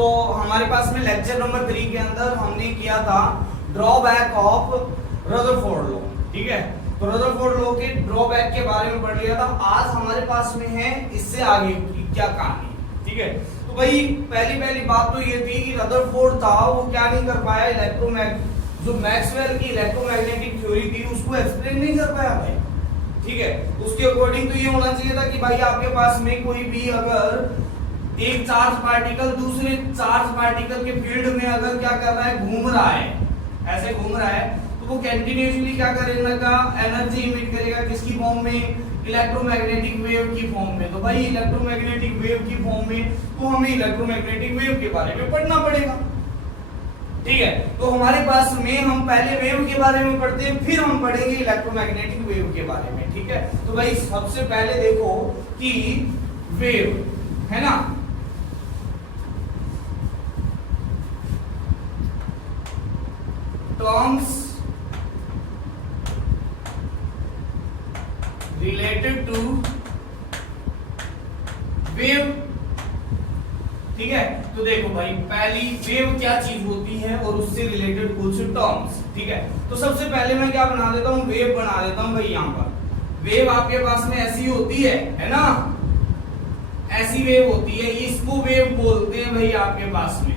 तो हमारे पास में लेक्चर नंबर 3 के अंदर हमने किया था ड्रॉबैक ऑफ रदरफोर्ड लॉ, ठीक है। तो रदरफोर्ड लॉ के ड्रॉबैक के बारे में पढ़ लिया था। आज हमारे पास में है इससे आगे की क्या कहानी, ठीक है। तो भाई पहली बात तो ये थी कि रदरफोर्ड था वो क्या नहीं कर पाया, जो मैक्सवेल की इलेक्ट्रोमैग्नेटिक थ्योरी थी उसको एक्सप्लेन नहीं कर पाया भाई, ठीक है। उसके अकॉर्डिंग तो ये होना चाहिए था कि भाई आपके पास में कोई भी अगर एक चार्ज पार्टिकल दूसरे चार्ज पार्टिकल के फील्ड में अगर क्या कर रहा है, घूम रहा है, ऐसे घूम रहा है, तो वो कंटिन्यूअसली क्या करेगा, एनर्जी इमिट करेगा किसकी फॉर्म में, इलेक्ट्रोमैग्नेटिक वेव की फॉर्म में। तो भाई इलेक्ट्रोमैग्नेटिक वेव की फॉर्म में तो हमें इलेक्ट्रोमैग्नेटिक वेव के बारे में पढ़ना पड़ेगा, ठीक है। तो हमारे पास में हम पहले वेव के बारे में पढ़ते हैं, फिर हम पढ़ेंगे इलेक्ट्रोमैग्नेटिक वेव के बारे में, ठीक है। तो भाई सबसे पहले देखो कि वेव है ना, टर्म्स रिलेटेड टू वेव, ठीक है। तो देखो भाई पहली वेव क्या चीज होती है और उससे रिलेटेड कुछ टर्म्स, ठीक है। तो सबसे पहले मैं क्या बना देता हूं, वेव बना देता हूं भाई। यहां पर वेव आपके पास में ऐसी होती है ना, ऐसी वेव होती है, इसको वेव बोलते हैं भाई आपके पास में,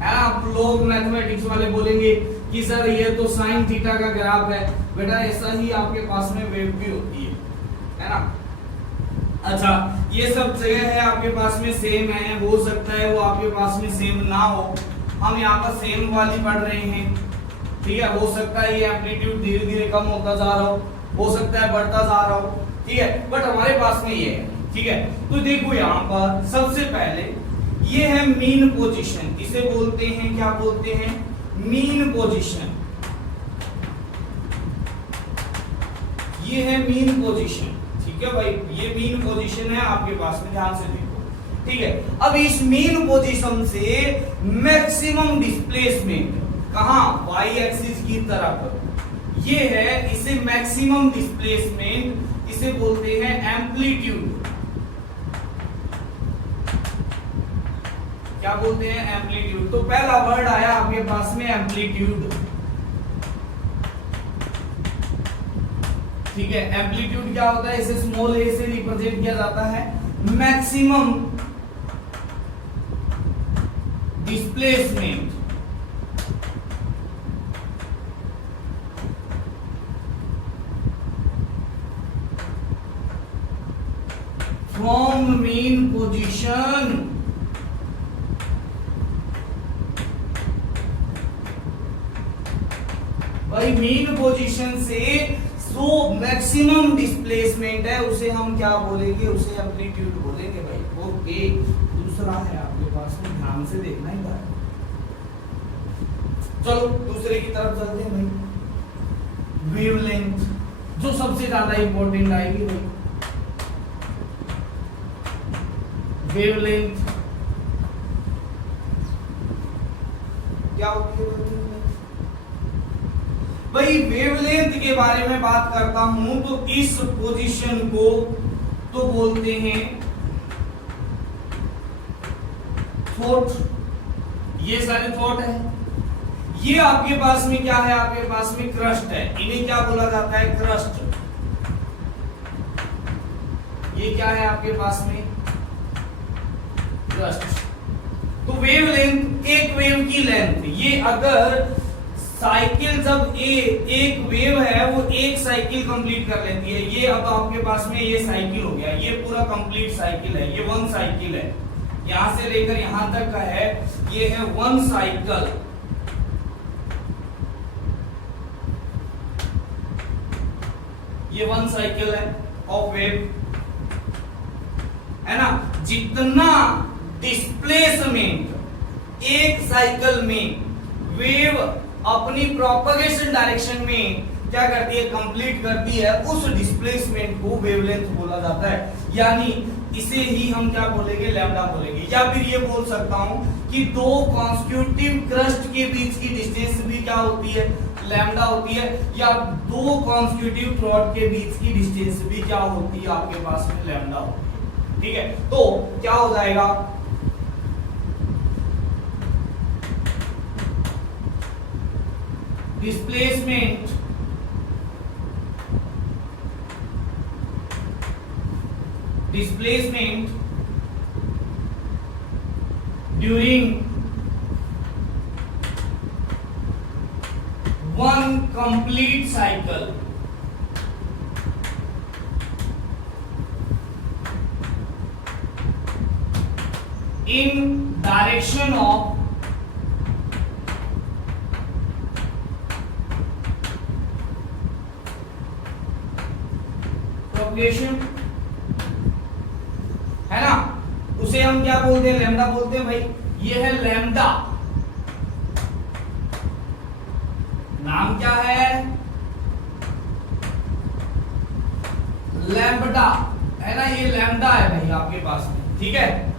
है ना। आप लोग मैथमेटिक्स वाले बोलेंगे कि सर ये तो साइन थीटा का ग्राफ है, बेटा ऐसा ही आपके पास में वेव भी होती है ना। अच्छा, ये सब जगह है आपके पास में सेम है, हो सकता है वो आपके पास में सेम ना हो, हम यहाँ पर सेम वाली पढ़ रहे हैं, ठीक है। हो सकता है ये एम्पलीट्यूड धीरे धीरे कम होता जा रहा हो सकता है बढ़ता जा रहा हो, ठीक है, बट हमारे पास में ये है, ठीक है। तो देखो यहाँ पर सबसे पहले ये है मीन पोजीशन, इसे बोलते हैं, क्या बोलते हैं, मीन पोजीशन। ये है मीन पोजीशन, ठीक है भाई, ये मीन पोजीशन है आपके पास में, ध्यान से देखो, ठीक है। अब इस मीन पोजीशन से मैक्सिमम डिस्प्लेसमेंट कहां, वाई एक्सिस की तरफ, ये है, इसे मैक्सिमम डिस्प्लेसमेंट, इसे बोलते हैं एम्पलीट्यूड। क्या बोलते हैं, एम्पलीट्यूड। तो पहला वर्ड आया आपके पास में एम्पलीट्यूड, ठीक है। एम्पलीट्यूड क्या होता है, इसे स्मॉल ए से रिप्रेजेंट किया जाता है, maximum displacement, from mean position भाई मीन पोजीशन से जो मैक्सिमम डिस्प्लेसमेंट है उसे हम क्या बोलेंगे, उसे एम्पलीट्यूड बोलेंगे भाई। ओके, दूसरा है आपके पास में, ध्यान से देखना ही है। चलो दूसरे की तरफ चलते हैं भाई, वेवलेंथ, जो सबसे ज्यादा इंपॉर्टेंट आएगी भाई, वेवलेंथ क्या होती है भाई। वेवलेंथ के बारे में बात करता हूं तो इस पोजीशन को तो बोलते हैं थॉट, ये सारे थॉट है। ये आपके पास में क्या है, आपके पास में क्रस्ट है, इन्हें क्या बोला जाता है, क्रस्ट। ये क्या है आपके पास में, क्रस्ट। तो वेवलेंथ, एक वेव की लेंथ, ये अगर साइकिल, जब एक वेव है वो एक साइकिल कंप्लीट कर लेती है, ये अब आपके पास में ये साइकिल हो गया, ये पूरा कंप्लीट साइकिल है, ये वन साइकिल है, यहां से लेकर यहां तक का है, ये है वन साइकिल। ये वन साइकिल है ऑफ वेव, है ना। जितना डिस्प्लेसमेंट एक साइकिल में वेव अपनी प्रोपगेशन डायरेक्शन में क्या करती है, कंप्लीट करती है, उस डिस्प्लेसमेंट को वेवलेंथ बोला जाता है। यानी इसे ही हम क्या बोलेंगे, लैम्डा बोलेंगे। या फिर ये बोल सकता हूं कि दो कॉन्स्टिट्यूटिव क्रस्ट के बीच की डिस्टेंस भी क्या होती है, लैम्डा होती है। या दो कॉन्स्टिट्यूटिव थ्रॉट के बीच की डिस्टेंस भी क्या होती है, आपके पास में लैम्डा होती है, ठीक है। तो क्या हो जाएगा, displacement during one complete cycle in direction of propagation, है ना, उसे हम क्या बोलते हैं, लैम्डा बोलते हैं भाई। ये है लैम्डा, नाम क्या है, लैम्बडा, है ना, ये लैम्डा है भाई आपके पास में, ठीक है।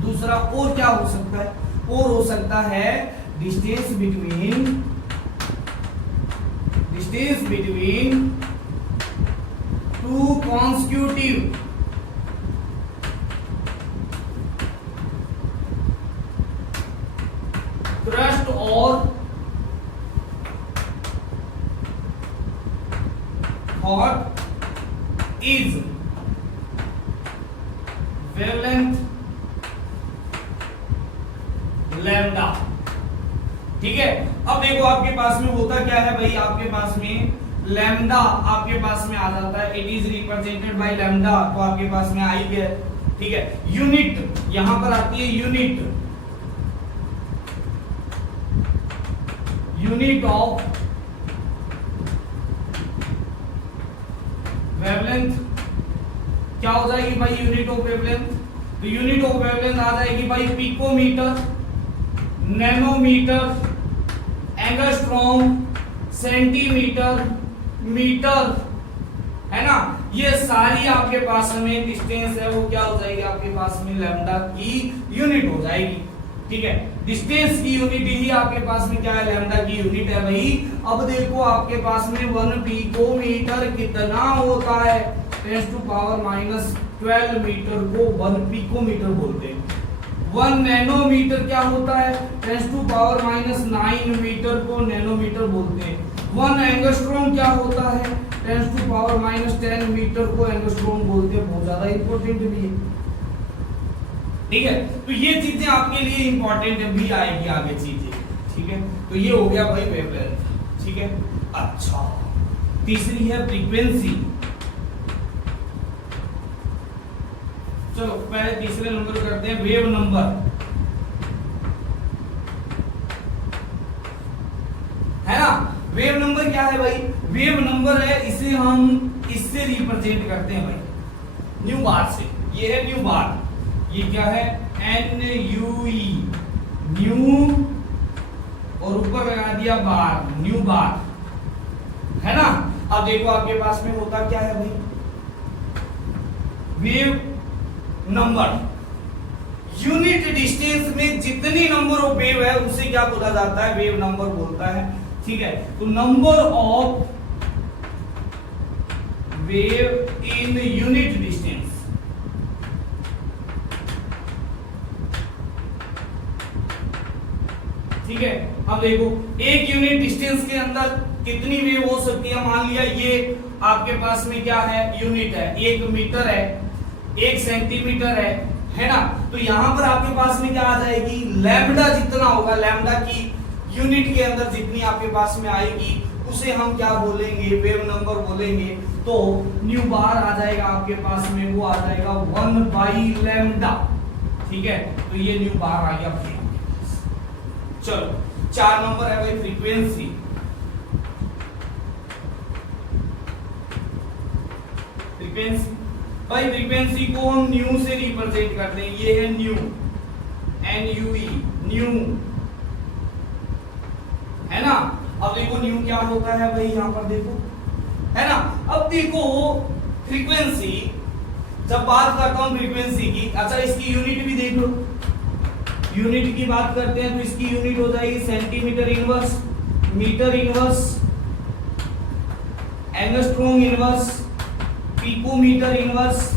दूसरा और क्या हो सकता है, और हो सकता है distance between two consecutive crust और हॉट इज वेवलेंथ लैम्डा, ठीक है। अब देखो आपके पास में होता क्या है भाई, आपके पास में लैम्डा आपके पास में आ जाता है, it is represented by lambda, तो आपके पास में आई गया, ठीक है। यूनिट यहां पर आती है, यूनिट ऑफ वेवलेंथ क्या हो जाएगी भाई, यूनिट ऑफ वेवलेंथ, तो यूनिट ऑफ वेवलेंथ आ जाएगी भाई picometre, nanometre, angstrom, centimetre, metre, है ना। ये सारी आपके पास में डिस्टेंस है, वो क्या हो जाएगी आपके पास में लैम्डा की यूनिट हो जाएगी, ठीक है। डिस्टेंस की यूनिट ही आपके पास में क्या है, लैम्डा की यूनिट है भाई। अब देखो आपके पास में 1 पिकोमीटर कितना होता है, 10⁻⁻12 मीटर को 1 पिकोमीटर बोलते हैं। 1 नैनोमीटर क्या होता है, 10⁻⁹ मीटर को नैनोमीटर बोलते हैं। 1 एंगस्ट्रॉम क्या होता है, 10⁻⁻10 मीटर को एंगस्ट्रॉम बोलते हैं। बहुत ज्यादा इंपॉर्टेंट भी है, ठीक है। तो ये चीजें आपके लिए इंपॉर्टेंट भी आएगी आगे चीजें, ठीक है। तो ये हो गया भाई वेवलेंथ, ठीक है। अच्छा, तीसरी है फ्रीक्वेंसी। चलो पहले तीसरे नंबर करते हैं, वेव नंबर, है ना। वेव नंबर क्या है भाई, वेव नंबर है, इसे हम इससे रिप्रेजेंट करते हैं भाई, न्यू बार से। ये है न्यू बार, ये क्या है, NUE, न्यू, और ऊपर लगा दिया बार, न्यू बार, है ना। अब देखो आपके पास में होता क्या है भाई, वेव नंबर, यूनिट डिस्टेंस में जितनी नंबर ऑफ वेव है उसे क्या बोला जाता है, वेव नंबर बोलता है, ठीक है। तो number of wave in unit distance, ठीक है। अब देखो एक यूनिट डिस्टेंस के अंदर कितनी वेव हो सकती है, मान लिया ये आपके पास में क्या है, यूनिट है, 1 मीटर है, 1 सेंटीमीटर है ना। तो यहां पर आपके पास में क्या आ जाएगी, लैम्डा जितना होगा, लैम्डा की यूनिट के अंदर जितनी आपके पास में आएगी उसे हम क्या बोलेंगे, वेव नंबर बोलेंगे। तो न्यू बार आ जाएगा आपके पास में, वो आ जाएगा 1/λ, ठीक है। तो ये न्यू बार आ गया आपके पास। चलो 4 नंबर है भाई फ्रीक्वेंसी। फ्रीक्वेंसी भाई, फ्रीक्वेंसी को हम न्यू से रिप्रेजेंट करते हैं, ये है न्यू, NUE, न्यू, है ना। अब देखो न्यू क्या होता है भाई, यहां पर देखो, है ना। अब देखो फ्रीक्वेंसी, जब बात करता हूं फ्रीक्वेंसी की, अच्छा इसकी यूनिट भी देख लो, यूनिट की बात करते हैं तो इसकी यूनिट हो जाएगी centimetre inverse, metre inverse, angstrom inverse, picometre inverse,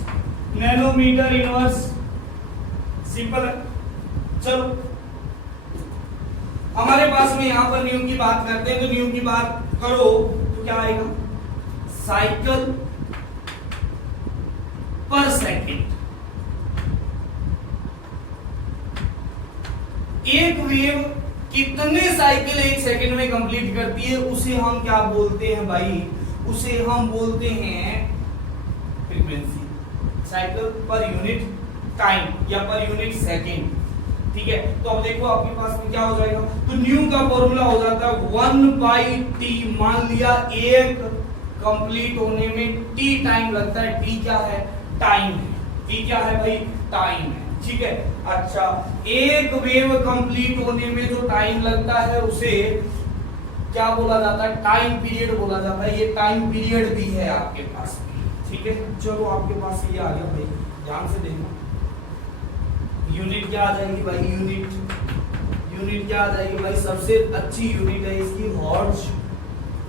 nanometre inverse, simple है। चलो हमारे पास में यहाँ पर न्यूटन की बात करते हैं, तो न्यूटन की बात करो तो क्या आएगा, साइकिल पर सेकेंड। एक वेव कितने साइकिल एक सेकंड में कंप्लीट करती है, उसे हम क्या बोलते हैं भाई, उसे हम बोलते हैं frequency, cycle per unit time या पर यूनिट सेकंड। ठीक है, तो अब देखो आपके पास में क्या हो जाएगा, तो न्यू का फॉर्मूला हो जाता है 1/t। मान लिया एक कंप्लीट होने में t टाइम लगता है, t क्या है, टाइम है, t क्या है भाई, टाइम है। ठीक है, अच्छा एक वेव कंप्लीट होने में जो टाइम लगता है उसे क्या बोला जाता है, टाइम पीरियड बोला जाता है। ये टाइम पीरियड भी है आपके पास। ठीक है, चलो आपके पास ये आ गया भाई, ध्यान से देखना। यूनिट क्या आ जाएगी भाई, यूनिट क्या आ जाएगी भाई, सबसे अच्छी यूनिट है इसकी हर्ट्ज,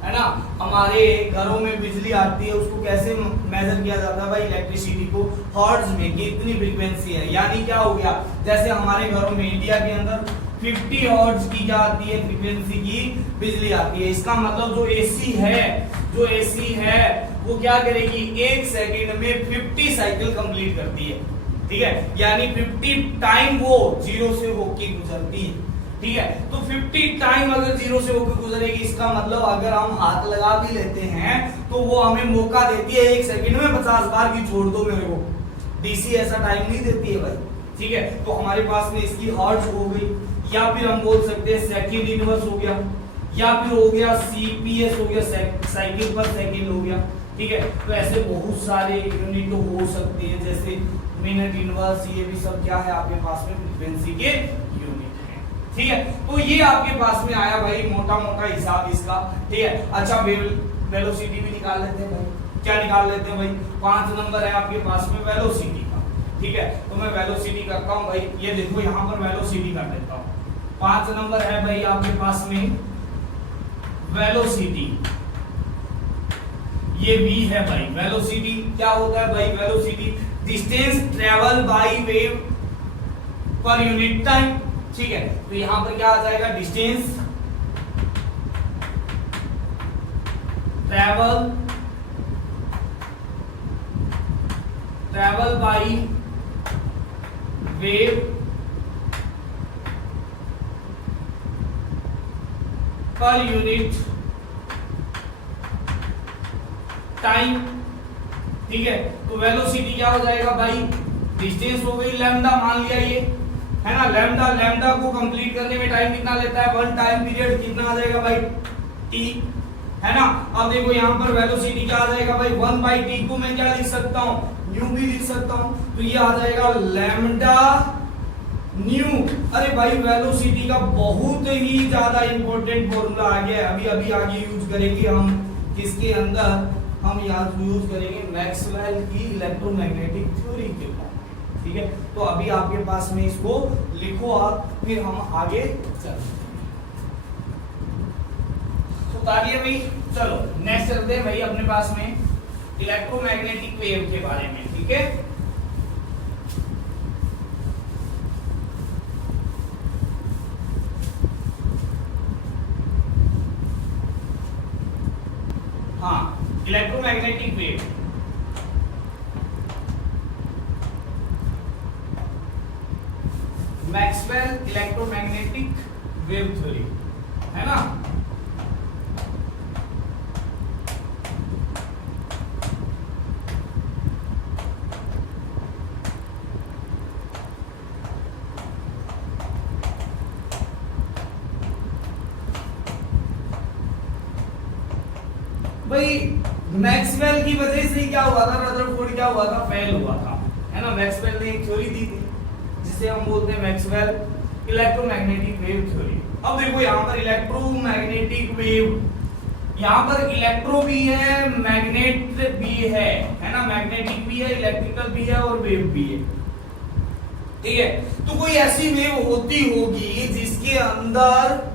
है ना। हमारे घरों में बिजली आती है, उसको कैसे मेजर किया जाता है भाई, इलेक्ट्रिसिटी को हर्ट्ज में, कि इतनी फ्रीक्वेंसी है। यानी क्या हो गया, जैसे हमारे घरों में इंडिया के अंदर 50 हर्ट्ज की क्या आती है, फ्रीक्वेंसी की बिजली आती है। इसका मतलब जो एसी है वो क्या करेगी, एक सेकंड में 50 साइकिल कंप्लीट करती है। ठीक है, यानी 50 टाइम वो जीरो से होके गुजरती है। ठीक है, तो 50 टाइम अगर जीरो से होकर गुजरेगी, इसका मतलब अगर हम हाथ लगा भी लेते हैं तो वो हमें मौका देती है एक सेकंड में 50 बार की छोड़ दो मेरे को। डीसी ऐसा टाइम नहीं देती है भाई। ठीक है, तो हमारे पास में इसकी हर्ट्ज हो गई, या फिर हम बोल सकते हैं सेकंड इनवर्स हो गया, या फिर हो गया सीपीएस हो गया, साइकिल पर सेकंड हो गया। ठीक है, तो ऐसे बहुत सारे यूनिट हो सकती है, जैसे मिनट इनवर्स, ये भी सब क्या है आपके पास में फ्रीक्वेंसी के यूनिट है। ठीक है, तो ये आपके पास में आया भाई मोटा मोटा हिसाब इसका। ठीक है, अच्छा वेलोसिटी भी निकाल लेते हैं भाई। क्या निकाल लेते हैं भाई, 5 नंबर है आपके पास में वेलोसिटी का। ठीक है, तो मैं वेलोसिटी करता हूं भाई, ये देखो यहां पर वेलोसिटी कर देता हूं। 5 नंबर है भाई आपके पास में वेलोसिटी, ये v है भाई। वेलोसिटी क्या होता है भाई, velocity distance travel by wave per unit time. ठीक है, तो यहां पर क्या आ जाएगा, distance travel by wave per unit time. ठीक है, तो वेलोसिटी क्या हो जाएगा भाई, डिस्टेंस हो गई लैम्डा, मान लिया ये है ना, लैम्डा को कंप्लीट करने में टाइम कितना लेता है, 1 टाइम पीरियड कितना आ जाएगा भाई, t, है ना। अब देखो यहाँ पर वेलोसिटी क्या आ जाएगा भाई, 1/t को मैं क्या लिख सकता हूँ, न्यू भी लिख सकता हूँ, तो ये आ जाएगा लैम्डा न्यू। अरे भाई वेलोसिटी का बहुत ही ज्यादा इंपॉर्टेंट फॉर्मूला आ गया है, अभी आगे यूज करेंगे हम, किसके अंदर हम यूज करेंगे मैक्सवेल की इलेक्ट्रोमैग्नेटिक थ्योरी के फॉर्म। ठीक है, तो अभी आपके पास में इसको लिखो आप, फिर हम आगे चलते हैं। उतारिए भाई, चलो नेक्स्ट चलते हैं भाई अपने पास में इलेक्ट्रोमैग्नेटिक वेव के बारे में। ठीक है, हाँ, electromagnetic wave. Maxwell electromagnetic wave theory, है ना। भाई मैक्सवेल की वजह से क्या हुआ था, रदरफोर्ड क्या हुआ था, फेल हुआ था, है ना। मैक्सवेल ने एक थ्योरी दी थी जिसे हम बोलते हैं मैक्सवेल इलेक्ट्रोमैग्नेटिक वेव थ्योरी। अब देखो यहाँ पर इलेक्ट्रोमैग्नेटिक वेव, यहाँ पर इलेक्ट्रो भी है, मैग्नेट भी है ना, मैग्नेटिक भी है, इलेक्ट्रिकल भी है और वेव भी है। ठीक है, तो कोई ऐसी वेव होती होगी जिसके अंदर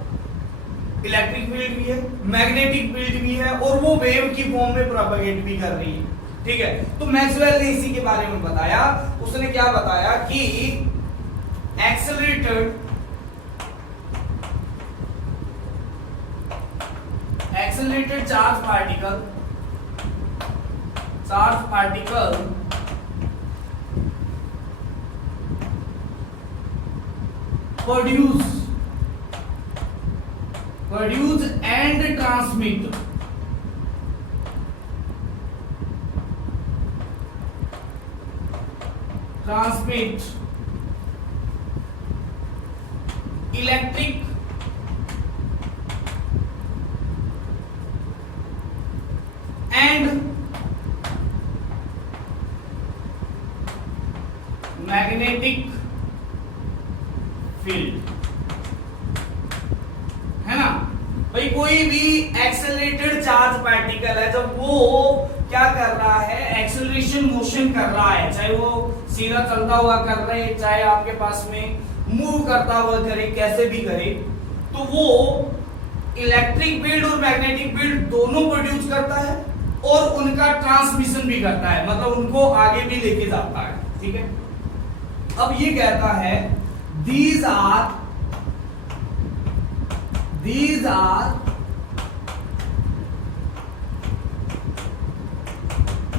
इलेक्ट्रिक फील्ड भी है, मैग्नेटिक फील्ड भी है, और वो वेव की फॉर्म में प्रोपेगेट भी कर रही है। ठीक है, तो मैक्सवेल ने इसी के बारे में बताया। उसने क्या बताया कि accelerated accelerated charge particle produce and transmit electric and magnetic field, है ना भाई। कोई भी एक्सेलरेटेड चार्ज पार्टिकल है, जब वो क्या कर रहा है, एक्सेलरेशन मोशन कर रहा है, चाहे वो सीधा चलता हुआ कर रहे, चाहे आपके पास में मूव करता हुआ करे, कैसे भी करे, तो वो इलेक्ट्रिक फील्ड और मैग्नेटिक फील्ड दोनों प्रोड्यूस करता है और उनका ट्रांसमिशन भी करता है, मतलब उनको आगे भी लेके जाता है, ठीक है। अब ये कहता है these are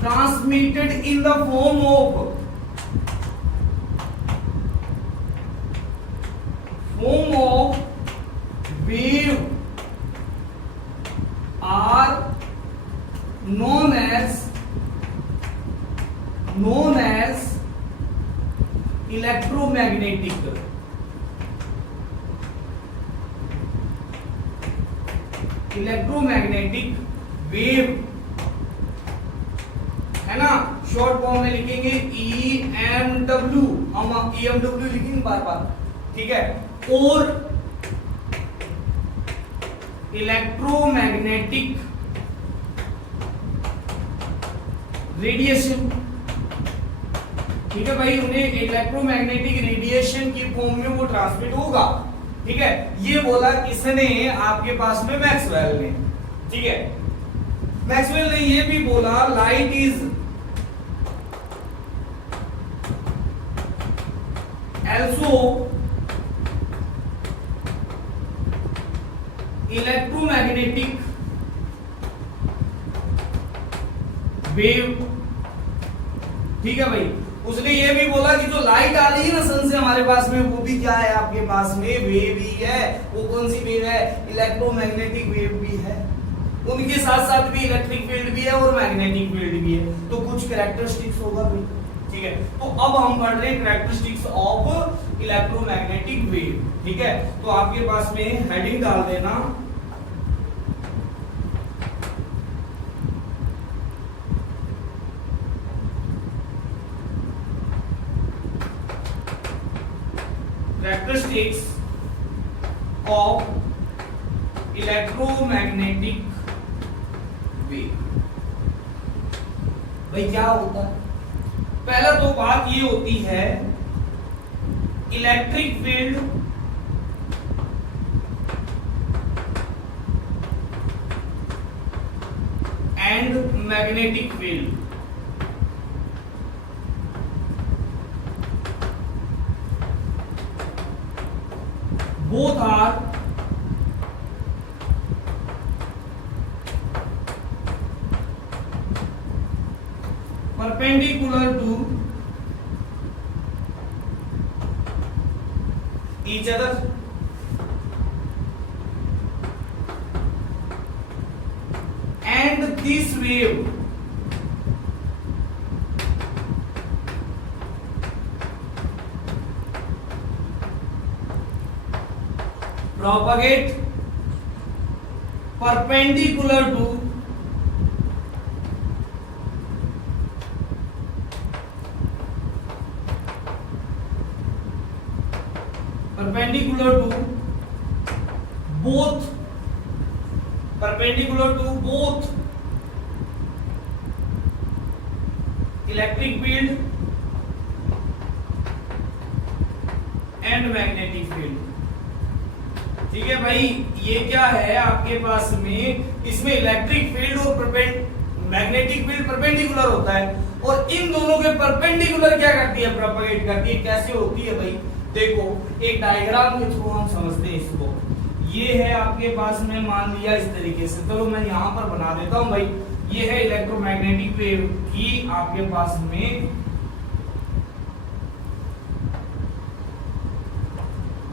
transmitted in the form of wave are known as electromagnetic wave, है ना। शॉर्ट फॉर्म में लिखेंगे EMW, हम EMW लिखेंगे बार बार, ठीक है। और इलेक्ट्रोमैग्नेटिक रेडिएशन, ठीक है भाई, उन्हें इलेक्ट्रोमैग्नेटिक रेडिएशन की फॉर्म में वो ट्रांसमिट होगा, ठीक है। ये बोला किसने, आपके पास में मैक्सवेल ने, ठीक है। मैक्सवेल ने ये भी बोला light is also electromagnetic wave, ठीक है भाई। उसने ये भी बोला कि जो लाइट आ रही है ना सन से हमारे पास में, वो भी क्या है आपके पास में, वेव ही है। वो कौन सी वेव है, इलेक्ट्रोमैग्नेटिक वेव भी है, उनके साथ साथ भी इलेक्ट्रिक फील्ड भी है और मैग्नेटिक फील्ड भी है, तो कुछ कैरेक्टरिस्टिक्स होगा भी, ठीक है। तो अब हम पढ़ रहे हैं कैरेक्टरिस्टिक्स ऑफ इलेक्ट्रोमैग्नेटिक वेव, ठीक है। तो आपके पास में हेडिंग डाल देना characteristics of electromagnetic wave। भाई क्या होता है, पहला तो बात ये होती है electric field and magnetic field. Both are perpendicular to each other and this wave propagate perpendicular to both electric field and magnetic field, ठीक है भाई। ये क्या है आपके पास में, इसमें इलेक्ट्रिक फील्ड और मैग्नेटिक फील्ड परपेंडिकुलर होता है, और इन दोनों के परपेंडिकुलर क्या करती है, प्रोपगेट करती है। कैसे होती है भाई, देखो एक डायग्राम के थ्रू हम समझते हैं इसको। ये है आपके पास में, मान लिया इस तरीके से, चलो मैं यहां पर बना देता हूं भाई, ये है इलेक्ट्रोमैग्नेटिक वेव की आपके पास में,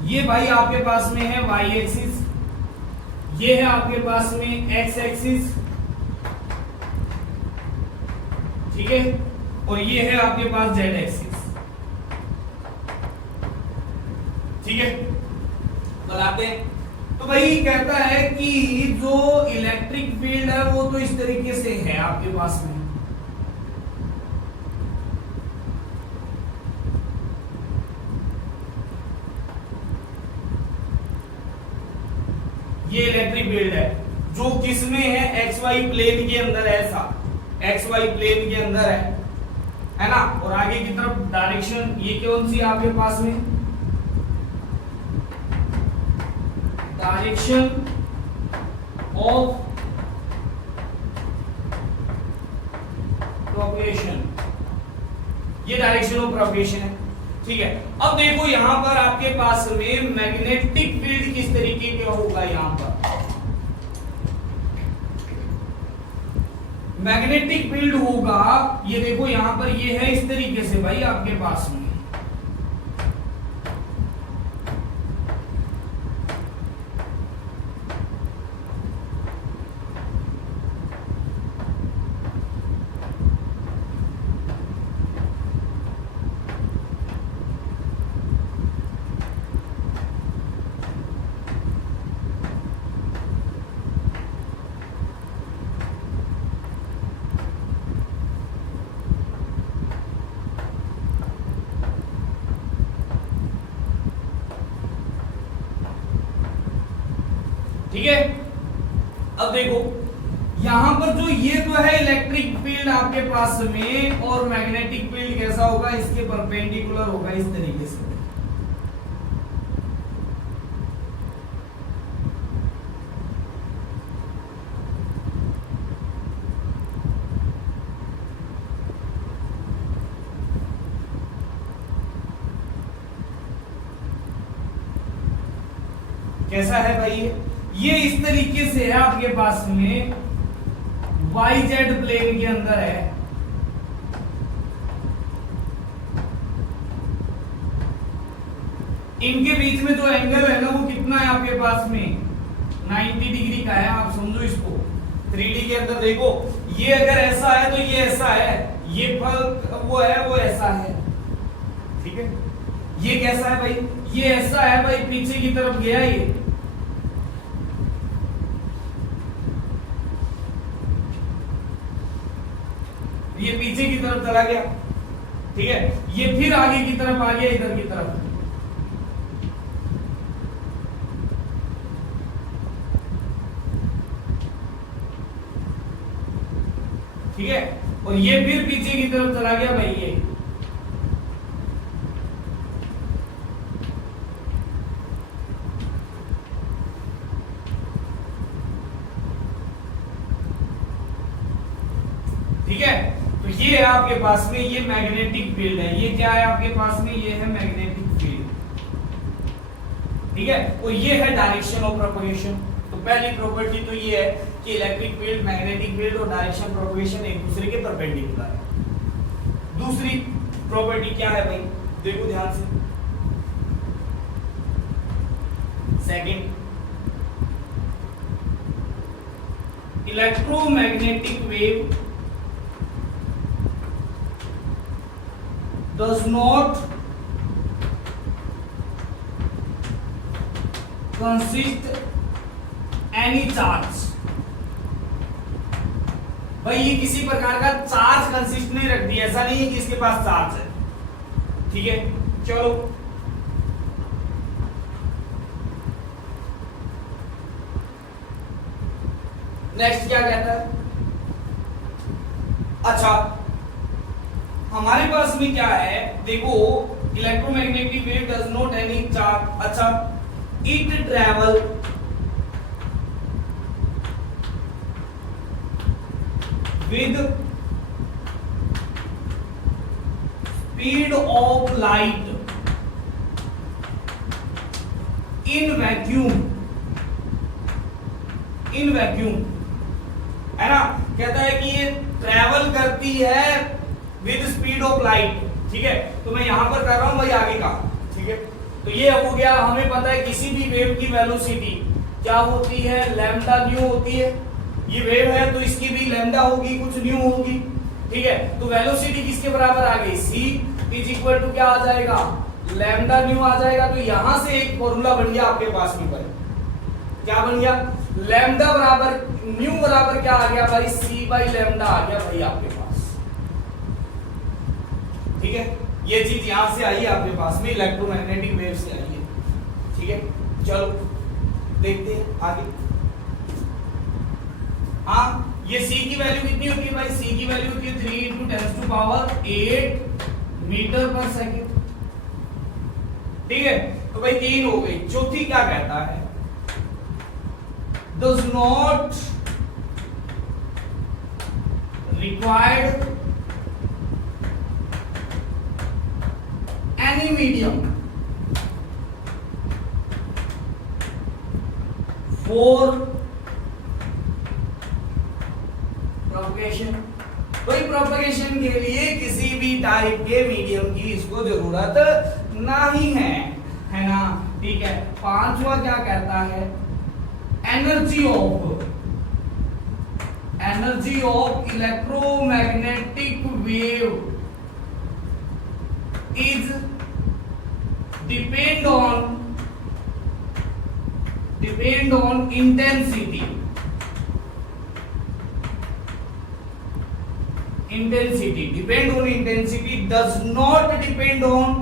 ये भाई आपके पास में है वाई एक्सिस, ये है आपके पास में एक्स एक्सिस, ठीक है, और ये है आपके पास जेड एक्सिस, ठीक है, बनाते हैं। तो भाई कहता है कि जो इलेक्ट्रिक फील्ड है वो तो इस तरीके से है आपके पास में, ये इलेक्ट्रिक फील्ड है जो किसमें है, एक्स वाई प्लेन के अंदर है, ऐसा एक्स वाई प्लेन के अंदर है ना, और आगे की तरफ डायरेक्शन ये कौन सी आपके पास में, डायरेक्शन ऑफ प्रोपगेशन, ये डायरेक्शन ऑफ प्रोपगेशन है, ठीक है। अब देखो यहां पर आपके पास में मैग्नेटिक फील्ड किस तरीके का होगा, यहां पर मैग्नेटिक फील्ड होगा, ये देखो यहां पर ये है इस तरीके से भाई आपके पास में, ठीक है। अब देखो यहां पर जो ये तो है इलेक्ट्रिक फील्ड आपके पास में, और मैग्नेटिक फील्ड कैसा होगा, इसके परपेंडिकुलर होगा इस तरीके से, कैसा है भाई, ये इस तरीके से है आपके पास में, वाई जेड प्लेन के अंदर है, इनके बीच में जो एंगल है ना वो कितना है आपके पास में, 90 डिग्री का है, आप समझो इसको 3D के अंदर। देखो ये अगर ऐसा है तो ये ऐसा है, ये फल वो है वो ऐसा है, ठीक है। ये कैसा है भाई, ये ऐसा है भाई, पीछे की तरफ गया ये पीछे की तरफ चला गया, ठीक है, ये फिर आगे की तरफ आ गया, इधर की तरफ, ठीक है, और ये फिर पीछे की तरफ चला गया भाई, ये ठीक है। तो ये है आपके पास में, ये मैग्नेटिक फील्ड है, ये क्या है आपके पास में, ये है मैग्नेटिक फील्ड, ठीक है, और ये है डायरेक्शन ऑफ प्रोपगेशन। तो पहली प्रॉपर्टी तो ये है कि इलेक्ट्रिक फील्ड, मैग्नेटिक फील्ड और डायरेक्शन प्रोपगेशन एक दूसरे के परपेंडिकुलर है। दूसरी प्रॉपर्टी क्या है भाई, देखो ध्यान से, second, electromagnetic wave does not consist any charge। भाई ये किसी प्रकार का चार्ज कंसिस्ट नहीं रखती, ऐसा नहीं है कि इसके पास चार्ज है, ठीक है। चलो नेक्स्ट क्या कहता है, अच्छा हमारे पास में क्या है, देखो electromagnetic wave does not any charge, अच्छा it travel with speed of light in vacuum in vacuum, है ना। कहता है कि ये ट्रेवल करती है विद स्पीड ऑफ लाइट, ठीक है। तो मैं यहां पर कर रहा हूं भाई आगे का, ठीक है। तो ये हो गया, हमें पता है किसी भी वेव की वेलोसिटी क्या होती है, लैम्डा न्यू होती है। ये वेव है तो इसकी भी लैम्डा होगी, कुछ न्यू होगी, ठीक है। तो वेलोसिटी किसके बराबर आ गई, c इज इक्वल टू क्या आ जाएगा, लैम्डा न्यू आ जाएगा। तो यहां से एक फॉर्मूला बन गया आपके पास में भाई, क्या बन गया, लैम्डा बराबर न्यू बराबर क्या आ गया भाई, c बाई लैम्डा आ गया भाई आपके पास, ठीक है। ये चीज यहां से आई है आपके पास में, इलेक्ट्रोमैग्नेटिक वेव से आई है, ठीक है। चलो देखते हैं आगे। हाँ, ये c की वैल्यू कितनी होती है भाई, c की वैल्यू होती है 3 × 10⁸ मीटर पर सेकेंड, ठीक है। तो भाई 3 हो गई। चौथी क्या कहता है, does not required any medium for propagation। कोई प्रोपगेशन के लिए किसी भी टाइप के मीडियम की इसको जरूरत नहीं है ना, ठीक है। पांचवा क्या कहता है, energy of electromagnetic wave is depend on intensity depend on intensity, does not depend on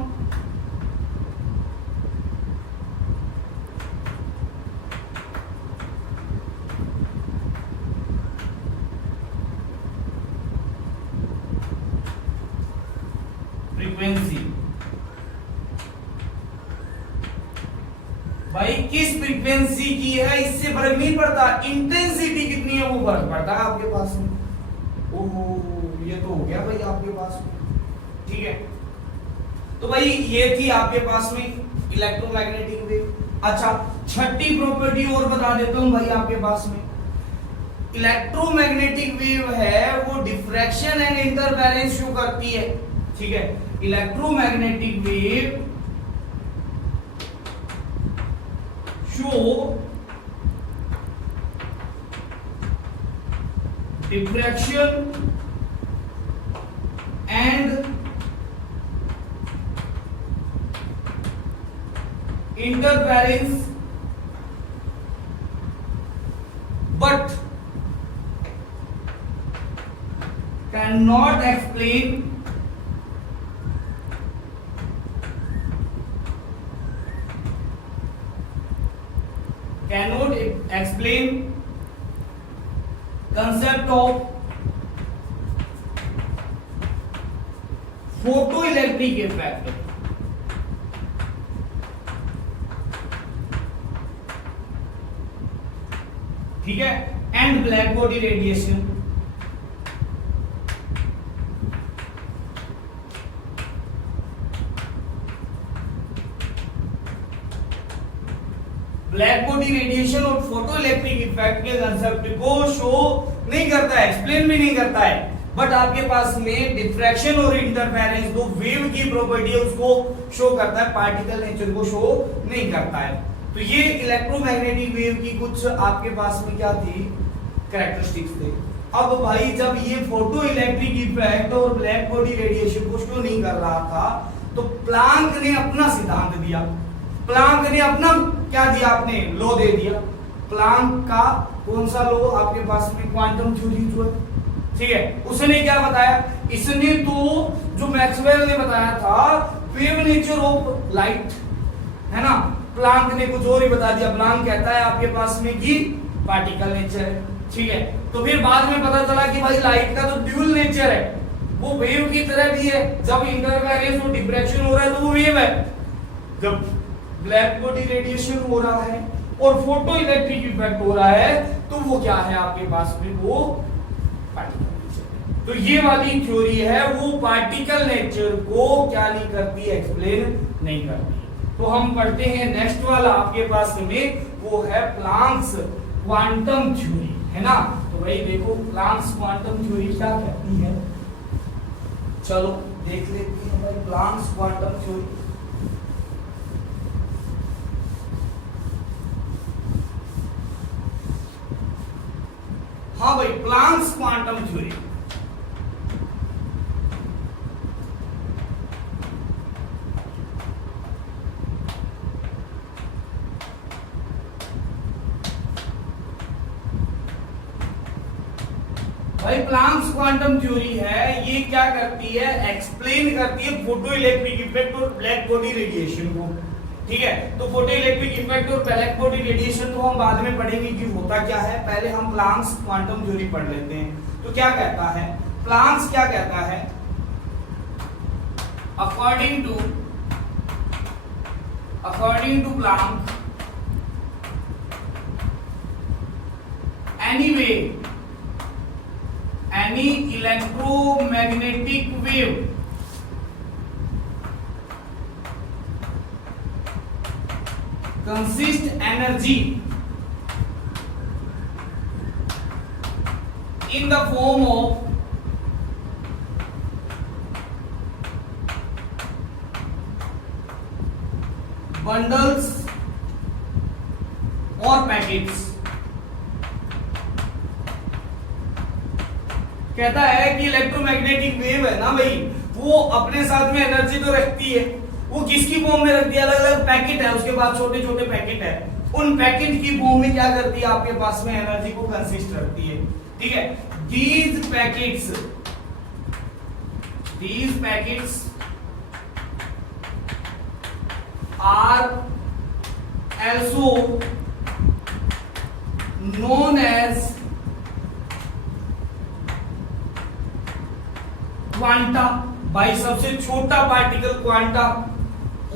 frequency। भाई किस फ्रीक्वेंसी की है इससे फर्क नहीं पड़ता, इंटेंसिटी कितनी है वो फर्क पड़ता है आपके पास में। ओहो, ये तो हो गया भाई आपके पास में, ठीक है। तो भाई ये थी आपके पास में इलेक्ट्रोमैग्नेटिक वेव। अच्छा, छठी प्रॉपर्टी और बता देता हूं भाई आपके पास में, इलेक्ट्रोमैग्नेटिक वेव है वो डिफ्रैक्शन एंड इंटरफेरेंस शो करती है, ठीक है। Electromagnetic wave show diffraction and interference but cannot explain concept of photoelectric effect। ठीक है, and black body radiation. Black body radiation और फोटो इलेक्ट्रिक इफेक्ट के कंसेप्ट को शो नहीं करता है, एक्सप्लेन भी नहीं करता है, बट आपके पास में डिफ्रैक्शन और इंटरफेरेंस दो वेव की प्रॉपर्टी है उसको शो करता है, पार्टिकल नेचर को शो नहीं करता है। तो ये इलेक्ट्रोमैग्नेटिक वेव की कुछ आपके पास में क्या थी, कैरेक्टरिस्टिक्स थे। अब भाई जब ये फोटो इलेक्ट्रिक इफेक्ट और ब्लैक बॉडी रेडिएशन को शो नहीं कर रहा था तो प्लांक ने अपना सिद्धांत दिया। प्लांक ने अपना क्या दिया, आपने लॉ दे दिया। प्लांक का कौन सा लॉ आपके पास में, क्वांटम थ्योरी जो है, ठीक है। उसने क्या बताया, इसने तो जो मैक्सवेल ने बताया था वेव नेचर ऑफ लाइट, है ना, प्लांक ने कुछ और ही बता दिया। प्लांक कहता है आपके पास में कि पार्टिकल नेचर है, ठीक है। तो फिर बाद में पता चला कि भाई लाइट का तो ड्यूल नेचर है, वो वेव की तरह भी है। जब इंटरफेरेंस और डिफ्रैक्शन हो रहा है तो वो वेव है, जब ब्लैक बॉडी रेडिएशन हो रहा है और फोटो इलेक्ट्रिक इफेक्ट हो रहा है तो वो क्या है आपके पास में, वो पार्टिकल नेचर। तो ये वाली थ्योरी है वो पार्टिकल नेचर को क्या नहीं करती, एक्सप्लेन नहीं करती। तो हम पढ़ते हैं नेक्स्ट वाला आपके पास में, वो है प्लांक्स क्वांटम थ्योरी, है ना। तो भाई देखो प्लांक्स क्वांटम थ्योरी क्या कहती है, चलो देख लेते हैं भाई प्लांक्स क्वांटम थ्योरी। हाँ भाई प्लांक्स क्वांटम थ्योरी। भाई प्लांक्स क्वांटम थ्योरी है, ये क्या करती है, एक्सप्लेन करती है फोटो इलेक्ट्रिक इफेक्ट और ब्लैक बॉडी रेडिएशन को। ठीक है, तो फोटो इलेक्ट्रिक इफेक्ट और ब्लैक बॉडी रेडिएशन को हम बाद में पढ़ेंगे कि होता क्या है, पहले हम प्लांक्स क्वांटम थ्योरी पढ़ लेते हैं। तो क्या कहता है प्लांक्स, क्या कहता है, according to Planck any electromagnetic wave consists energy in the form of bundles or packets। कहता है कि इलेक्ट्रोमैग्नेटिक वेव है ना भाई, वो अपने साथ में एनर्जी तो रखती है, वो किसकी फॉर्म में रखती है, अलग अलग पैकेट है, उसके बाद छोटे छोटे पैकेट है, उन पैकेट की फॉर्म में क्या करती है, आपके पास में एनर्जी को कंसिस्ट रखती है। ठीक है, these packets are also known as quanta. भाई सबसे छोटा पार्टिकल क्वांटा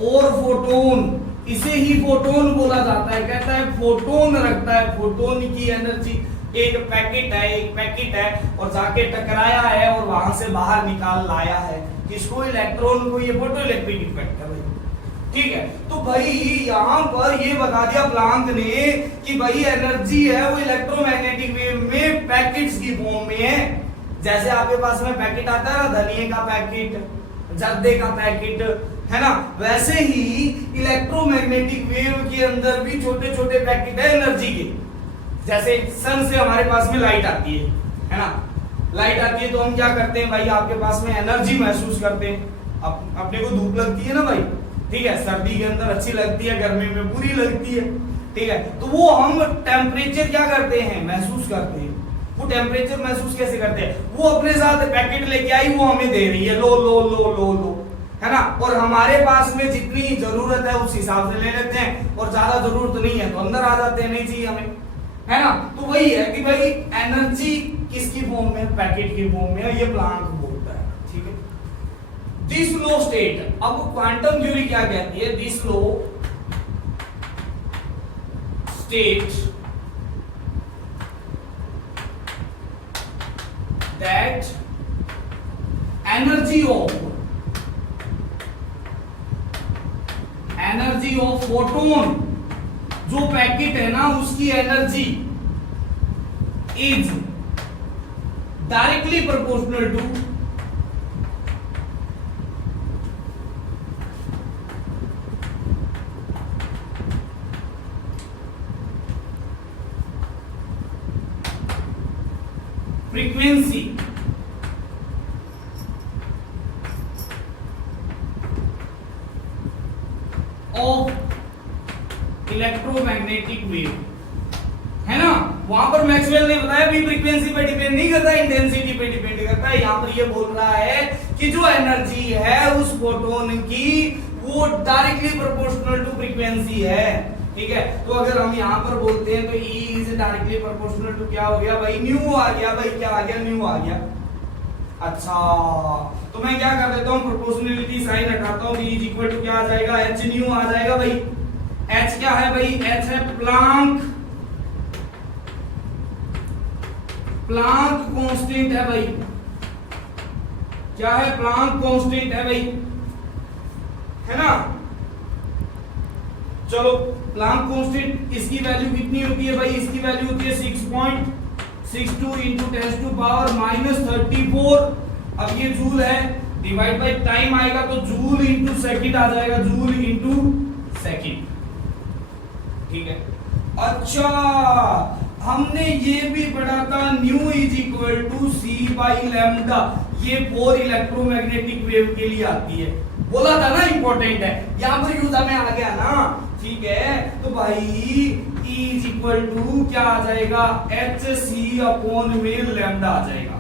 और फोटोन, इसे ही फोटोन बोला जाता है। कहता है फोटोन रखता है, फोटोन की एनर्जी, एक पैकेट है और जाके टकराया है और वहां से बाहर निकाल लाया है किसको, इलेक्ट्रॉन को। ये फोटो इलेक्ट्रिक इफेक्ट है भाई। ठीक है, तो भाई यहां पर ये बता दिया प्लांक ने कि भाई एनर्जी है वो इलेक्ट्रोमैग्नेटिक वेव में पैकेट्स की फॉर्म में है। जैसे आपके पास में पैकेट आता है ना, धनिए का पैकेट, जर्दे का पैकेट, है ना, वैसे ही इलेक्ट्रोमैग्नेटिक वेव के अंदर भी छोटे छोटे पैकेट है एनर्जी के। जैसे सन से हमारे पास में लाइट आती है ना, लाइट आती है तो हम क्या करते हैं भाई, आपके पास में एनर्जी महसूस करते हैं। अपने को धूप लगती है ना भाई, ठीक है, सर्दी के अंदर अच्छी लगती है, गर्मी में बुरी लगती है। ठीक है, तो वो हम टेम्परेचर क्या करते हैं, महसूस करते हैं। वो टेम्परेचर महसूस कैसे करते हैं, वो अपने साथ पैकेट लेके आई, वो हमें दे रही है, लो लो लो लो लो, है ना, और हमारे पास में जितनी जरूरत है उस हिसाब से ले लेते हैं, और ज्यादा जरूरत नहीं है तो अंदर आ जाते हैं, नहीं चाहिए हमें, है ना। तो वही है कि भाई एनर्जी किसकी फॉर्म में, पैकेट की फॉर्म में, ये प्लांक बोलता है। ठीक है, दिस लो स्टेट, अब क्वांटम थ्योरी क्या कहती है, this law state that energy of photon, जो पैकेट है ना उसकी energy is directly proportional to frequency of electromagnetic wave, है ना। वहां पर मैक्सवेल ने बताया भी फ्रीक्वेंसी पे डिपेंड नहीं करता, इंटेंसिटी पे डिपेंड करता है। यहां पर ये बोल रहा है कि जो एनर्जी है उस फोटोन की वो डायरेक्टली प्रोपोर्शनल टू फ्रीक्वेंसी है। ठीक है, तो अगर हम यहाँ पर बोलते हैं तो E is directly proportional to क्या हो गया भाई, न्यू आ गया भाई, क्या आ गया, न्यू आ गया। अच्छा, तो मैं क्या कर देता हूँ, प्रोपोर्शनलिटी साइन हटाता हूँ, E इज इक्वल टू क्या आ जाएगा, H न्यू आ जाएगा भाई। H क्या है भाई, H है प्लांक कांस्टेंट है भाई, क्या है, प्लांक कांस्टेंट है भाई, है ना। चलो प्लैंक कांस्टेंट इसकी वैल्यू कितनी होती है भाई, इसकी वैल्यू होती है 6.62 इंटू 10⁻34। अब ये जूल है, डिवाइड बाय टाइम आएगा तो जूल इंटू सेकंड आ जाएगा, जूल इंटू सेकंड। ठीक है, अच्छा हमने ये भी पढ़ा था nu is equal to c by lambda, ये फॉर इलेक्ट्रोमैग्नेटिक वेव के लिए आती है, बोला था ना इंपॉर्टेंट है, यहां पर यूज में आ गया ना। ठीक है, तो भाई E इज इक्वल टू क्या आ जाएगा, एच सी अपॉन में लैम्डा आ जाएगा।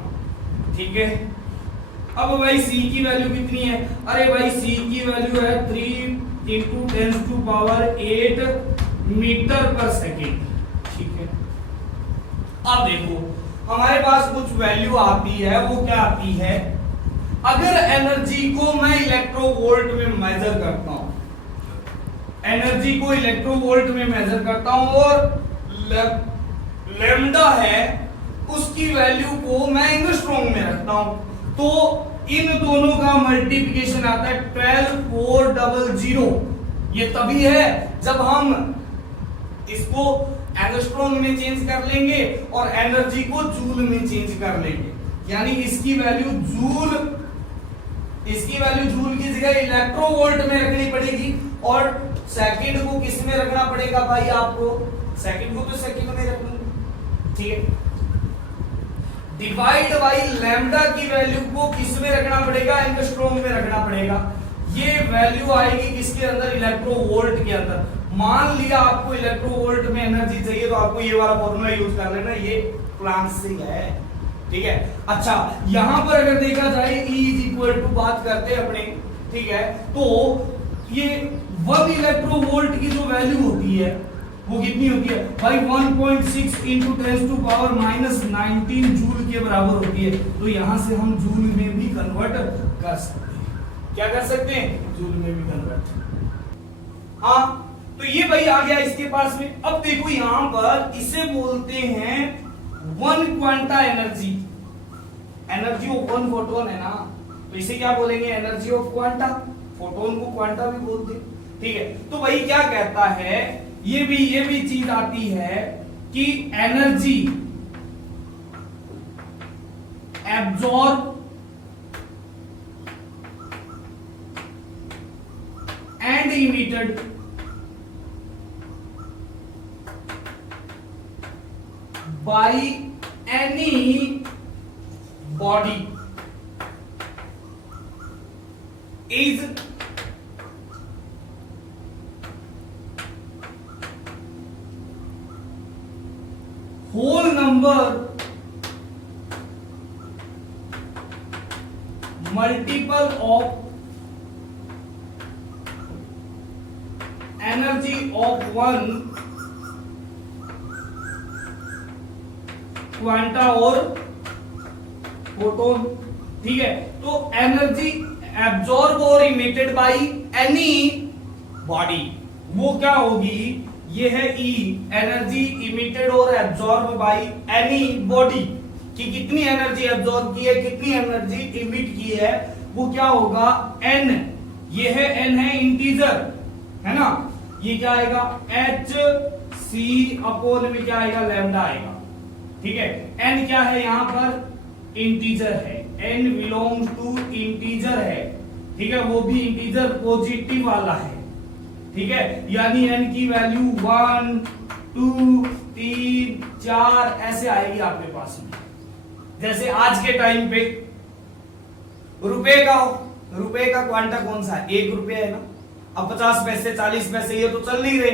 ठीक है, अब भाई C की वैल्यू कितनी है, अरे भाई C की वैल्यू है 3 इंटू 10⁸ मीटर पर सेकेंड। ठीक है, अब देखो हमारे पास कुछ वैल्यू आती है, वो क्या आती है, अगर एनर्जी को मैं इलेक्ट्रोवोल्ट में मेजर करता हूं, एनर्जी को इलेक्ट्रोवोल्ट में मेजर करता हूं और लैम्डा है उसकी वैल्यू को मैं एंगस्ट्रॉम में रखता हूं, तो इन दोनों का मल्टीप्लिकेशन आता है 12400। ये तभी है जब हम इसको एंगस्ट्रॉम में चेंज कर लेंगे और एनर्जी को जूल में चेंज कर लेंगे, यानी इसकी वैल्यू जूल की जगह इलेक्ट्रोवोल्ट में रखनी पड़ेगी और सेकंड को किस में रखना पड़ेगा भाई, आपको सेकंड को तो सेकंड में रखना। ठीक है, डिवाइड बाई लैम्डा की वैल्यू को किस में रखना पड़ेगा, एंगस्ट्रॉम में रखना पड़ेगा। ये वैल्यू आएगी किसके अंदर, इलेक्ट्रोवोल्ट के अंदर। मान लिया आपको इलेक्ट्रोवोल्ट में एनर्जी चाहिए तो आपको ये वाला फॉर्मूला यूज कर लेना, ये प्लांट से है। ठीक है, अच्छा यहां पर अगर देखा जाए E इज इक्वल टू बात करते हैं अपने, ठीक है, तो ये 1 इलेक्ट्रोवोल्ट की जो वैल्यू होती है वो कितनी होती है भाई, 1.6 इंटू 10⁻19 जूल के बराबर होती है। तो यहां से हम जूल में भी कन्वर्ट कर सकते हैं, क्या कर सकते हैं, जूल में भी कन्वर्ट। हाँ, तो ये भाई आ गया इसके पास में। अब देखो यहां पर इसे बोलते हैं 1 quanta energy, energy of 1 photon है ना, तो इसे क्या बोलेंगे, एनर्जी ऑफ क्वांटा। फोटोन को क्वांटा भी बोलते हैं। ठीक है, तो भाई क्या कहता है, ये भी चीज आती है कि energy absorb and emitted by any body is whole number multiple of energy of one quanta और फोटोन। ठीक है, तो एनर्जी एब्जॉर्ब और इमिटेड बाय एनी बॉडी, वो क्या होगी, ये है E, एनर्जी इमिटेड और एब्जॉर्ब बाय एनी बॉडी, कि कितनी एनर्जी एब्जॉर्ब की है, कितनी एनर्जी इमिट की है, वो क्या होगा N। ये है N है इंटीजर, है ना, ये क्या आएगा H C अपॉन में क्या आएगा, लैम्डा आएगा। ठीक है, n क्या है यहां पर, इंटीजर है, n बिलोंग्स टू इंटीजर है। ठीक है, वो भी इंटीजर पॉजिटिव वाला है। ठीक है, यानी n की वैल्यू 1 2 3 4 ऐसे आएगी आपके पास में। जैसे आज के टाइम पे रुपए का क्वांटा कौन सा है, 1 रुपया है ना। अब 50 पैसे 40 पैसे ये तो चल नहीं रहे।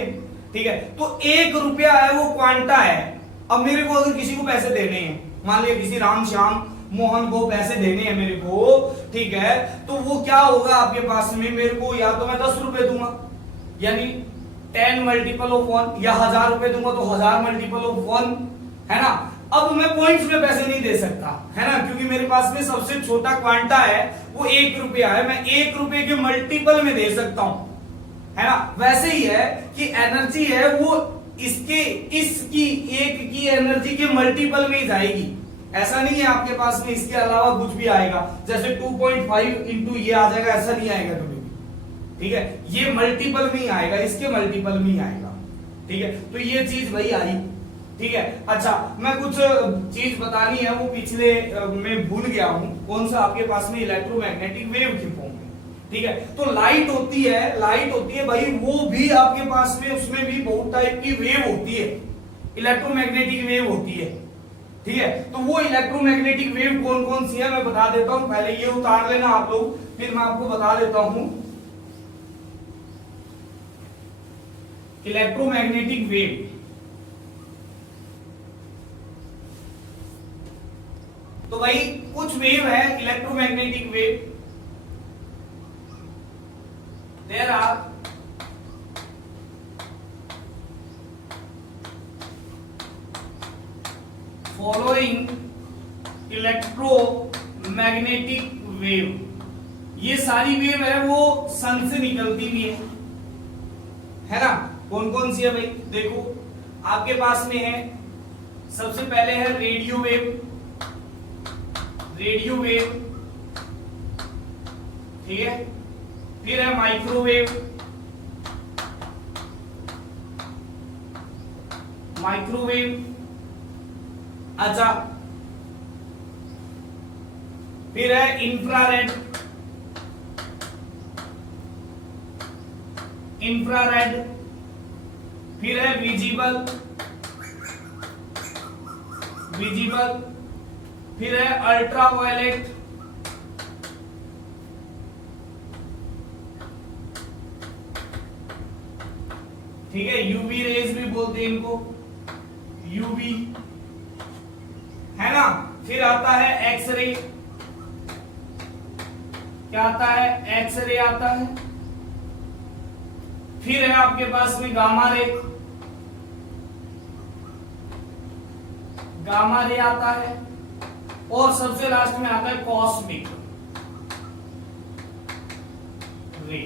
ठीक है, तो 1 रुपया है वो क्वांटा है। अब मेरे को अगर किसी को पैसे देने हैं, मान लिया किसी राम श्याम मोहन को पैसे देने हैं मेरे को, ठीक है, तो वो क्या होगा आपके पास में, मेरे को या तो मैं 10 रुपए दूंगा, यानी 10 मल्टीपल ऑफ 1, या 1000 रुपए दूंगा तो 1000 मल्टीपल ऑफ 1, है ना। अब मैं पॉइंट्स में पैसे नहीं दे सकता, है ना, क्योंकि मेरे पास में सबसे छोटा क्वांटा है वो 1 रुपया है। मैं 1 रुपए के मल्टीपल में दे सकता हूं, है ना। वैसे ही है कि एनर्जी है वो इसकी 1 की एनर्जी के मल्टीपल में ही जाएगी। ऐसा नहीं है आपके पास में इसके अलावा कुछ भी आएगा, जैसे 2.5 इंटू ये आ जाएगा, ऐसा नहीं आएगा कभी भी। ठीक है, ये मल्टीपल में ही आएगा, इसके मल्टीपल में ही आएगा, ठीक है। तो ये चीज भाई आई, ठीक है। अच्छा, मैं कुछ चीज बतानी है वो पिछले में भूल गया हूं, कौन सा, आपके पास में इलेक्ट्रोमैग्नेटिक वेव की फॉर्म में, ठीक है। तो लाइट होती है भाई, वो भी आपके पास में, उसमें भी बहुत टाइप की वेव होती है, इलेक्ट्रोमैग्नेटिक वेव होती है, ठीक है। तो वो इलेक्ट्रोमैग्नेटिक वेव कौन कौन सी है मैं बता देता हूं, पहले ये उतार लेना आप लोग, फिर मैं आपको बता देता हूं। इलेक्ट्रोमैग्नेटिक वेव, तो भाई कुछ वेव है electromagnetic wave, there are following electromagnetic wave. ये सारी वेव है वो सन से निकलती भी है ना। कौन कौन सी है भाई, देखो आपके पास में है, सबसे पहले है रेडियो वेव, ठीक है। फिर है माइक्रोवेव, अच्छा। फिर है इंफ्रारेड, फिर है विजिबल, फिर है अल्ट्रावायलेट, ठीक है। यूवी रेज भी बोलते हैं इनको, यूवी, है ना। फिर आता है एक्सरे, क्या आता है, एक्सरे आता है। फिर है आपके पास में गामा रे, आता है। और सबसे लास्ट में आता है कॉस्मिक रे,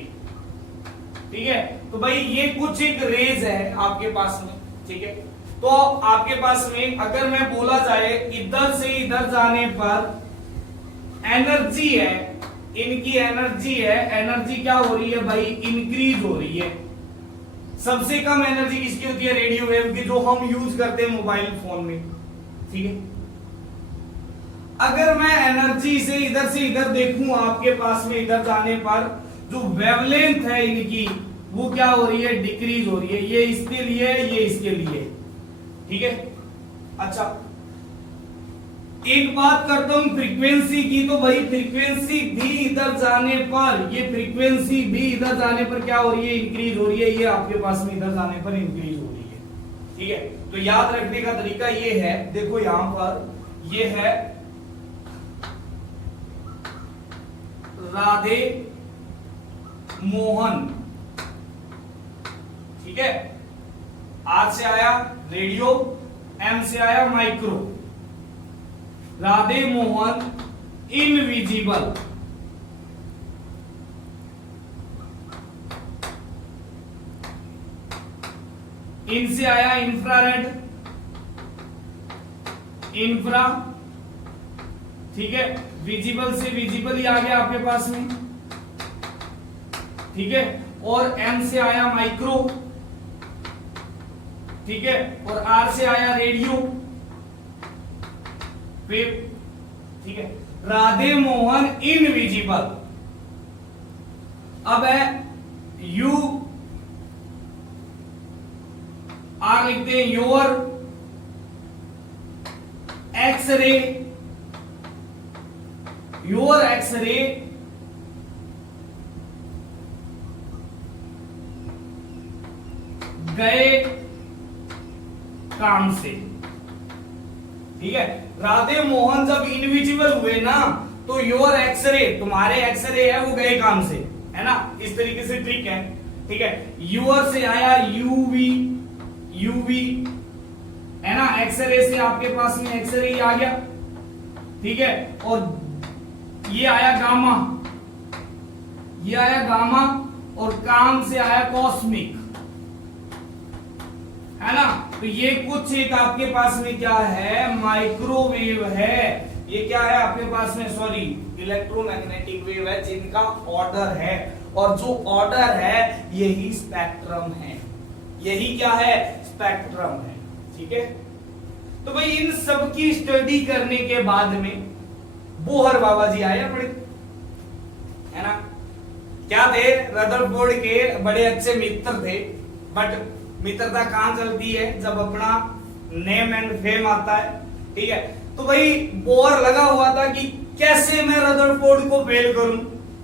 ठीक है। तो भाई ये कुछ एक रेज है आपके पास में, ठीक है। तो आपके पास में अगर मैं बोला जाए इधर से इधर जाने पर एनर्जी है, इनकी एनर्जी क्या हो रही है भाई, इंक्रीज हो रही है। सबसे कम एनर्जी किसकी होती है, रेडियो वेव की, जो हम यूज करते हैं मोबाइल फोन में, ठीक है। अगर मैं एनर्जी से इधर देखूं आपके पास में इधर जाने पर जो वेवलेंथ है इनकी वो क्या हो रही है, डिक्रीज हो रही है। ये इसके लिए, ये इसके लिए, ठीक है। अच्छा, एक बात करता हूं फ्रीक्वेंसी की, तो भाई फ्रीक्वेंसी भी इधर जाने पर, ये फ्रीक्वेंसी भी इधर जाने पर क्या हो रही है, इंक्रीज हो रही है। ये आपके पास में इधर जाने पर इंक्रीज हो रही है, ठीक है। तो याद रखने का तरीका ये है, देखो यहां पर ये है राधे मोहन, ठीक है। आर से आया रेडियो, एम से आया माइक्रो, राधे मोहन इनविजिबल, इन से आया इंफ्रारेड, ठीक है। विजिबल से विजिबल ही आ गया आपके पास में, ठीक है। और एम से आया माइक्रो, ठीक है। और आर से आया रेडियो वेव, ठीक है। राधे मोहन इनविजिबल। अब है यू आर लिखते हैं, योर एक्सरे, गए काम से, ठीक है। राधे मोहन जब इनविजिबल हुए ना, तो योर एक्सरे, तुम्हारे एक्सरे है वो गए काम से, है ना। इस तरीके से ट्रिक है, ठीक है। यूर से आया यूवी, है ना। एक्सरे से आपके पास में एक्सरे ही आ गया, ठीक है। और ये आया गामा, और काम से आया कॉस्मिक, है ना। तो ये कुछ एक आपके पास में क्या है, माइक्रोवेव है। ये क्या है आपके पास में, सॉरी, इलेक्ट्रोमैग्नेटिक वेव है जिनका ऑर्डर है। और जो ऑर्डर है यही स्पेक्ट्रम है, यही क्या है, स्पेक्ट्रम है। ठीक है, तो भाई इन सब की स्टडी करने के बाद में बोहर बाबा जी आए अपने, है ना, क्या थे, रदरफोर्ड के बड़े अच्छे मित्र थे, बट मित्रता कहां चलती है, जब अपना नेम एंड फेम आता है। ठीक है, तो भाई बोहर लगा हुआ था कि कैसे मैं रदरफोर्ड को फेल करूं,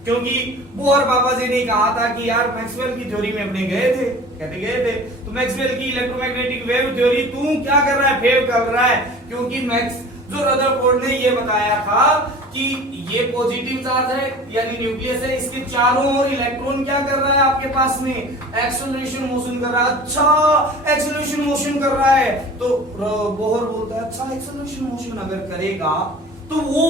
क्योंकि बोहर बाबा जी ने कहा था कि यार मैक्सवेल की थ्योरी में अपने गए थे, कहते गए थे, तो मैक्सवेल की इलेक्ट्रोमैग्नेटिक वेव थ्योरी तू क्या कर रहा है, फेल कर रहा है, क्योंकि जो रदरफोर्ड ने ये बताया था कि ये पॉजिटिव चार्ज है यानी न्यूक्लियस है, इसके चारों ओर इलेक्ट्रॉन क्या कर रहा है, आपके पास में एक्सेलरेशन मोशन कर रहा है। अच्छा एक्सेलरेशन मोशन कर रहा है, तो बोहर बोलता है अच्छा एक्सेलरेशन मोशन अगर करेगा तो वो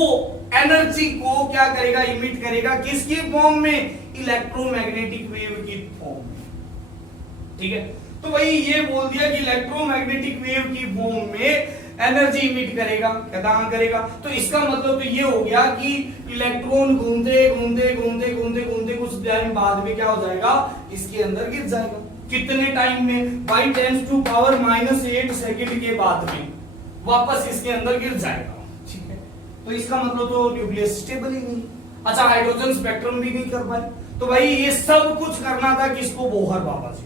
एनर्जी को क्या करेगा, इमिट करेगा, किसकी फॉर्म में, इलेक्ट्रोमैग्नेटिक वेव की फॉर्म में। ठीक है, तो भाई ये बोल दिया कि इलेक्ट्रोमैग्नेटिक वेव की फॉर्म में एनर्जी इमिट करेगा, क्या करेगा, तो इसका मतलब तो ये हो गया कि इलेक्ट्रॉन घूमते घूमते घूमते घूमते घूमते कुछ टाइम बाद में क्या हो जाएगा, इसके अंदर गिर जाएगा। कितने टाइम में, बाई 10⁻⁻8 सेकंड के बाद में वापस इसके अंदर गिर जाएगा। ठीक है, तो इसका मतलब तो न्यूक्लियस स्टेबल ही नहीं। अच्छा हाइड्रोजन स्पेक्ट्रम भी नहीं कर पाए, तो भाई ये सब कुछ करना था किसको, बोहर बाबा जी।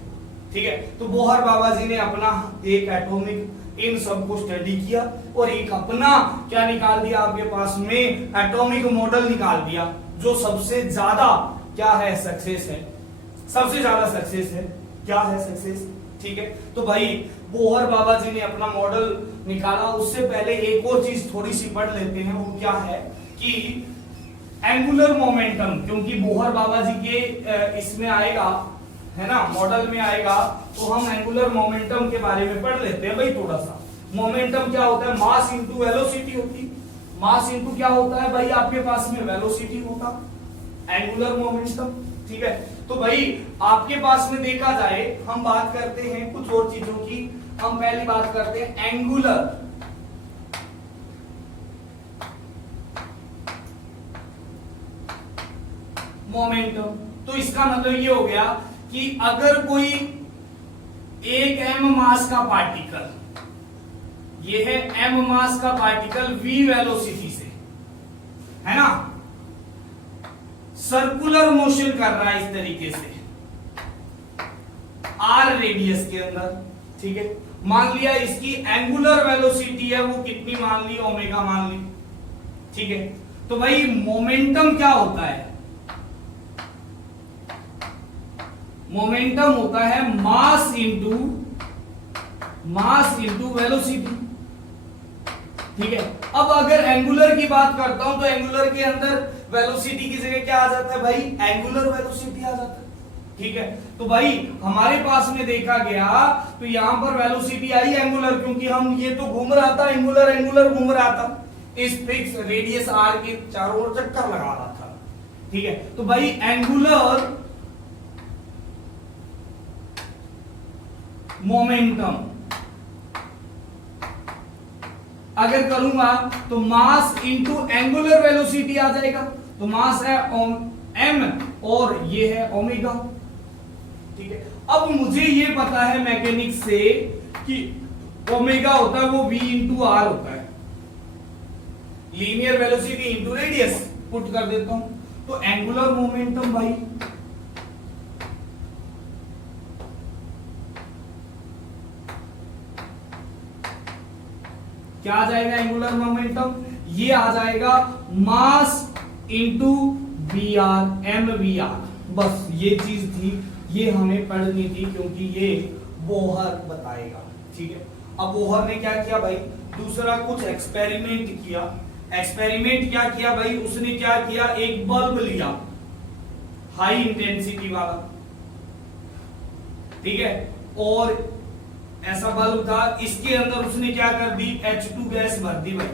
ठीक है, तो बोहर बाबा जी ने अपना एक एटॉमिक इन सब को स्टडी किया और एक अपना क्या निकाल दिया, आपके पास में एटॉमिक मॉडल निकाल दिया, जो सबसे ज्यादा क्या है, सक्सेस है, सबसे ज्यादा सक्सेस है, क्या है सक्सेस। ठीक है, तो भाई बोहर बाबा जी ने अपना मॉडल निकाला। उससे पहले एक और चीज थोड़ी सी पढ़ लेते हैं, वो क्या है कि एंगुलर मोमेंटम, क्योंकि बोहर बाबा जी के इसमें आएगा, है ना, मॉडल में आएगा, तो हम एंगुलर मोमेंटम के बारे में पढ़ लेते हैं भाई थोड़ा सा। मोमेंटम क्या होता है, मास इंटू वेलोसिटी होती, मास इंटू क्या होता है भाई, आपके पास में वेलोसिटी होता, एंगुलर मोमेंटम। ठीक है, तो भाई आपके पास में देखा जाए, हम बात करते हैं कुछ और चीजों की। हम पहली बात करते हैं एंगुलर मोमेंटम। तो इसका मतलब ये हो गया कि अगर कोई एक m मास का पार्टिकल, ये है m मास का पार्टिकल v वेलोसिटी से, है ना, सर्कुलर मोशन कर रहा है इस तरीके से r रेडियस के अंदर। ठीक है, मान लिया इसकी एंगुलर वेलोसिटी है वो कितनी मान ली, ओमेगा मान ली। ठीक है, तो भाई मोमेंटम क्या होता है, मोमेंटम होता है मास इंटू वेलोसिटी। ठीक है, अब अगर एंगुलर की बात करता हूं तो एंगुलर के अंदर वेलोसिटी की जगह क्या आ जाता है भाई, एंगुलर वेलोसिटी आ जाता है। ठीक है, तो भाई हमारे पास में देखा गया तो यहां पर वेलोसिटी आई एंगुलर, क्योंकि हम ये तो घूम रहा था, एंगुलर घूम रहा था, इस फिक्स रेडियस आर के चारों ओर चक्कर लगा रहा था। ठीक है, तो भाई एंगुलर मोमेंटम अगर करूंगा तो मास इंटू एंगुलर वेलोसिटी आ जाएगा, तो मास है m और ये है ओमेगा। ठीक है, अब मुझे ये पता है मैकेनिक्स से कि ओमेगा होता है वो v इंटू आर होता है, linear velocity into radius put कर देता हूं, तो एंगुलर मोमेंटम भाई क्या आ जाएगा, एंगुलर मोमेंटम ये आ जाएगा mass into v r, m v r. बस ये चीज थी, ये हमें पढ़नी थी क्योंकि ये बोहर बताएगा। ठीक है, अब बोहर ने क्या किया भाई, दूसरा कुछ एक्सपेरिमेंट किया। एक्सपेरिमेंट क्या किया भाई, उसने क्या किया, एक बल्ब लिया हाई इंटेंसिटी वाला, ठीक है, और ऐसा बल्ब था, इसके अंदर उसने क्या कर दी, H2 गैस भर दी भाई,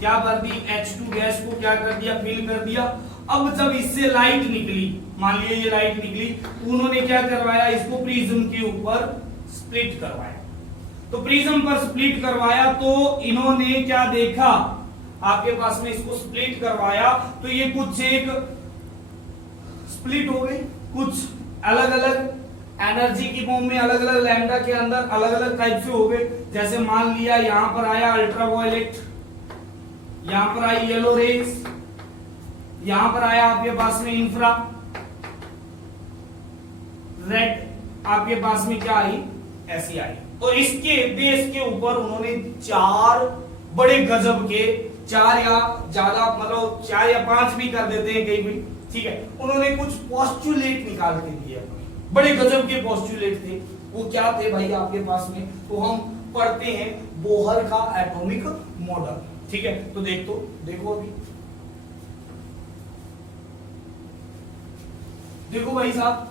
क्या भर दी, H2 गैस को क्या कर दिया, फिल कर दिया। अब जब इससे लाइट निकली, मान लिया ये लाइट निकली, उन्होंने क्या करवाया, इसको प्रिज्म के ऊपर स्प्लिट करवाया। तो प्रिज्म पर स्प्लिट करवाया तो इन्होंने क्या देखा, आपके पास में इसको स्प्लिट करवाया तो ये कुछ एक स्प्लिट हो गई, कुछ अलग अलग एनर्जी की फॉर्म में अलग अलग लैम्डा के अंदर अलग अलग टाइप से हो गए। जैसे मान लिया यहां पर आया अल्ट्रावायलेट, यहां पर आई येलो रेज, यहां पर आया आपके पास में इंफ्रा रेड, आपके पास में क्या आई, ऐसी आई। तो इसके बेस के ऊपर उन्होंने चार बड़े गजब के, चार या ज्यादा मतलब 4 या 5 भी कर देते हैं कहीं भी, ठीक है, उन्होंने कुछ पोस्टुलेट निकाल के दिए, बड़े गजब के पोस्टुलेट थे। वो क्या थे भाई आपके पास में, तो हम पढ़ते हैं बोहर का एटॉमिक मॉडल, ठीक है। तो देखो अभी देखो भाई साहब,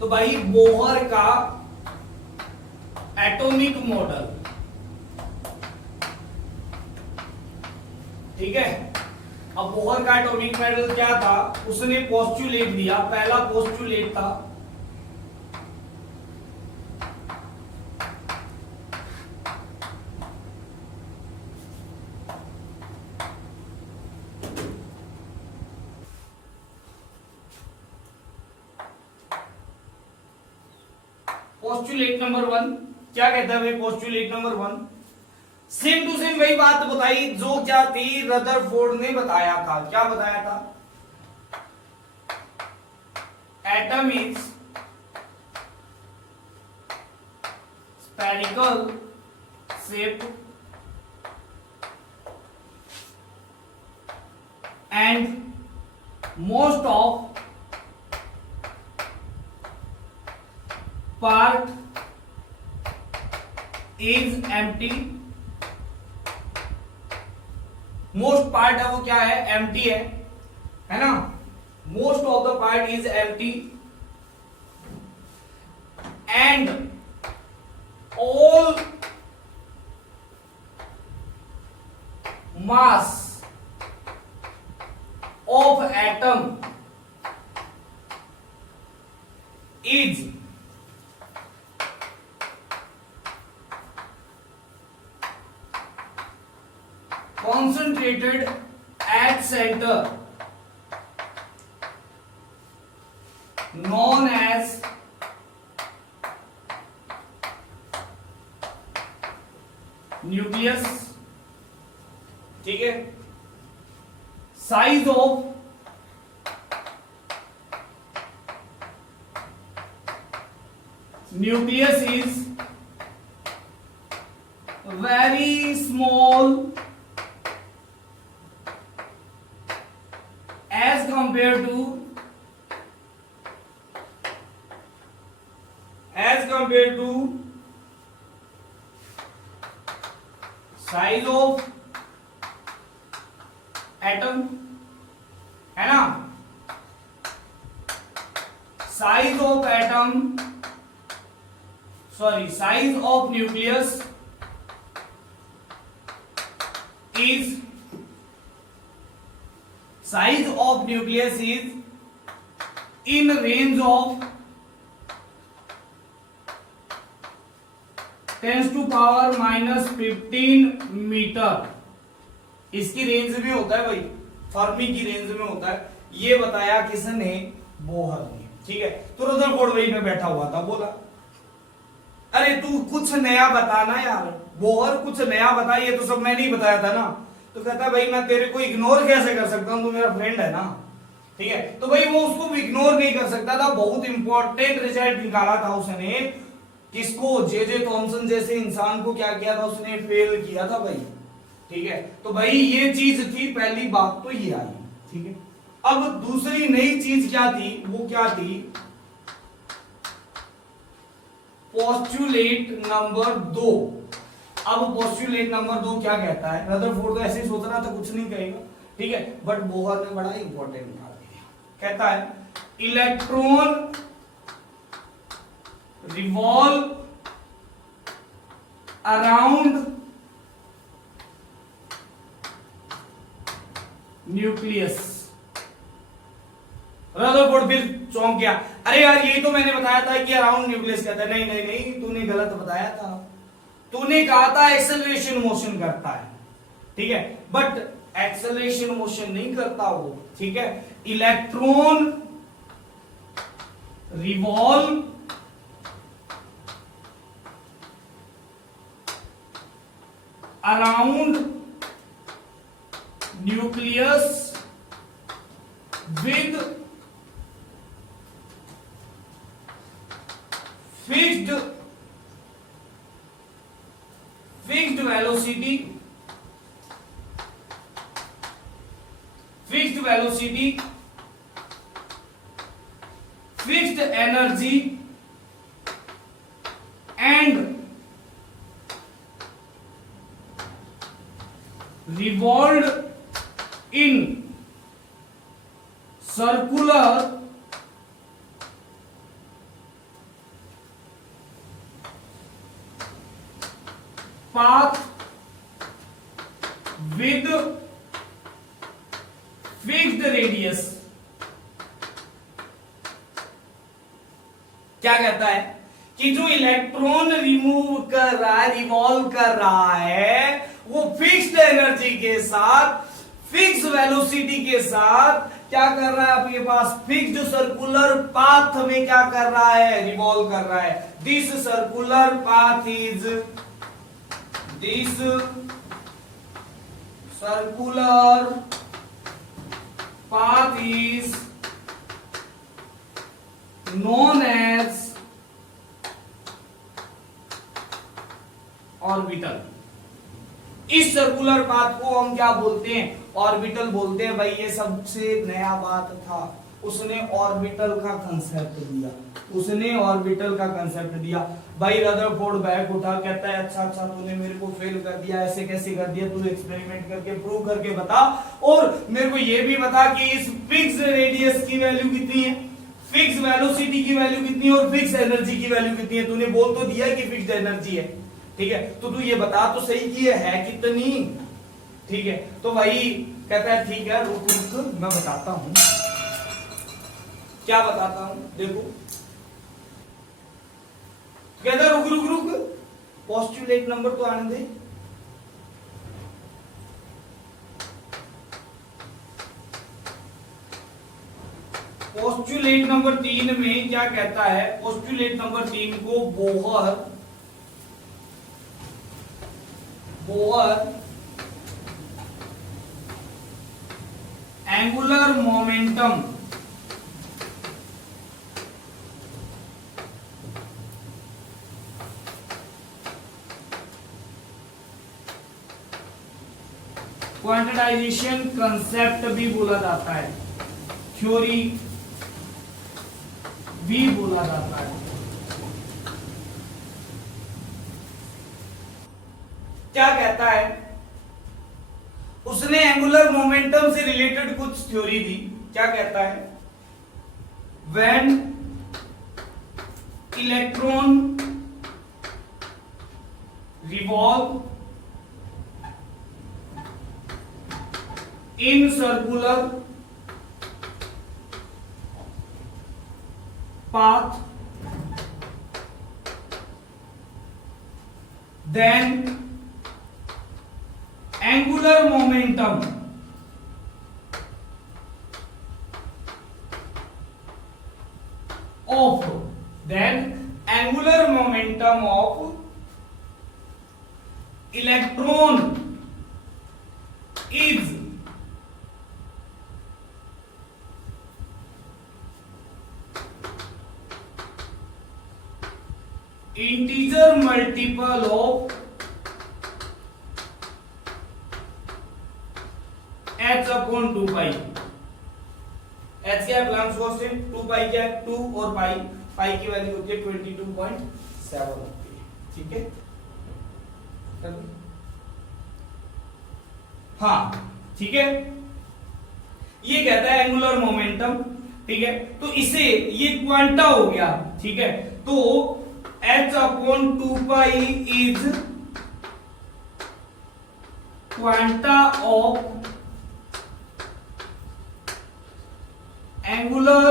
तो भाई बोहर का एटॉमिक मॉडल, ठीक है। अब बोहर का एटॉमिक मॉडल क्या था, उसने पोस्टुलेट दिया, पहला पोस्टुलेट था पोस्टुलेट नंबर 1। क्या कहता है भाई postulate number 1, same to same वही बात बताई जो क्या थी रदरफोर्ड ने बताया था। क्या बताया था, atom is spherical shape and most of part is empty. Most part है वो क्या है, एम्प्टी है ना, most of the part is empty and all mass of atom is concentrated at center known as nucleus, ठीक है। Size of nucleus is very small as compared to size of atom, है ना, size of atom, sorry, size of nucleus is in range of 10⁻⁻15 metre. इसकी range में होता है भाई, Fermi की रेंज में होता है। ये बताया किसने, बोहर ने, ठीक है। तो रदरफोर्ड वहीं पे बैठा हुआ था, बोला अरे तू कुछ नया बताना यार, बोहर कुछ नया बता, ये तो सब मैंने ही बताया था ना। तो कहता है भाई मैं तेरे को इग्नोर कैसे कर सकता हूं, तू मेरा फ्रेंड है ना, ठीक है। तो भाई वो उसको इग्नोर नहीं कर सकता था, बहुत इंपॉर्टेंट रिजल्ट निकाला था उसने। किसको, जे थॉमसन जैसे इंसान को क्या किया था उसने, फेल किया था भाई, ठीक है। तो भाई ये चीज थी, पहली बात तो ये आई, ठीक है। अब दूसरी नई चीज क्या थी, वो क्या थी, पोस्टुलेट नंबर 2। अब पोस्टुलेट नंबर 2 क्या कहता है, रदरफोर्ड तो ऐसे ही सोच रहा था, कुछ नहीं कहेगा, ठीक है, बट बोहर ने बड़ा इंपॉर्टेंट निकाल दिया। कहता है electron revolve around nucleus. Rutherford फिर चौंक गया, अरे यार यही तो मैंने बताया था कि अराउंड न्यूक्लियस कहता है। नहीं नहीं नहीं, तूने गलत बताया था। तूने कहा था एक्सेलरेशन मोशन करता है, ठीक है, बट एक्सेलरेशन मोशन नहीं करता वो, ठीक है। Electron revolve around nucleus with fixed velocity, fixed energy and revolved in circular path with fixed radius। क्या कहता है कि जो इलेक्ट्रॉन रिमूव कर रहा है, रिवॉल्व कर रहा है, वो फिक्स्ड एनर्जी के साथ, फिक्स वेलोसिटी के साथ क्या कर रहा है, आपके पास फिक्स्ड सर्कुलर पाथ में क्या कर रहा है, रिवॉल्व कर रहा है। This circular path is, this circular path is known as orbital. इस सर्कुलर पाथ को हम क्या बोलते हैं, ऑर्बिटल बोलते हैं। भाई ये सबसे नया बात था, उसने ऑर्बिटल का कंसेप्ट दिया, उसने ऑर्बिटल का कंसेप्ट दिया। भाई रदरफोर्ड बैक उठा, कहता है अच्छा अच्छा तूने मेरे को फेल कर दिया, ऐसे कैसे कर दिया, तू एक्सपेरिमेंट करके प्रूव करके बता, और मेरे को ये भी बता कि इस फिक्स रेडियस की वैल्यू कितनी है, फिक्स वेलोसिटी की वैल्यू कितनी है, और फिक्स एनर्जी की वैल्यू कितनी है। तूने बोल तो दिया कि फिक्स्ड एनर्जी है, ठीक है, तो तू ये बता तो सही कि ये है कितनी, ठीक है। तो भाई कहता है ठीक है, रुक रुक मैं बताता हूं, क्या बताता हूं, देखो कहता रुक रुक रुक, पोस्टुलेट नंबर तो आने दे। पोस्टुलेट नंबर 3 में क्या कहता है, पोस्टुलेट नंबर 3 को बोहर एंगुलर मोमेंटम क्वांटिटाइजेशन कंसेप्ट भी बोला जाता है, थ्योरी भी बोला जाता है। क्या कहता है, उसने एंगुलर मोमेंटम से रिलेटेड कुछ थ्योरी दी। क्या कहता है, when electron revolve in circular path, then angular momentum of electron is integer multiple of h upon 2 pi। h क्या है, प्लैंक्स कांस्टेंट, 2 पाई क्या है, 2 और पाई, पाई की वैल्यू होती है 22.7 होती है, ठीक है। हाँ ठीक है, ये कहता है एंगुलर मोमेंटम, ठीक है, तो इसे ये क्वांटा हो गया, ठीक है, तो h upon 2 pi is quanta of angular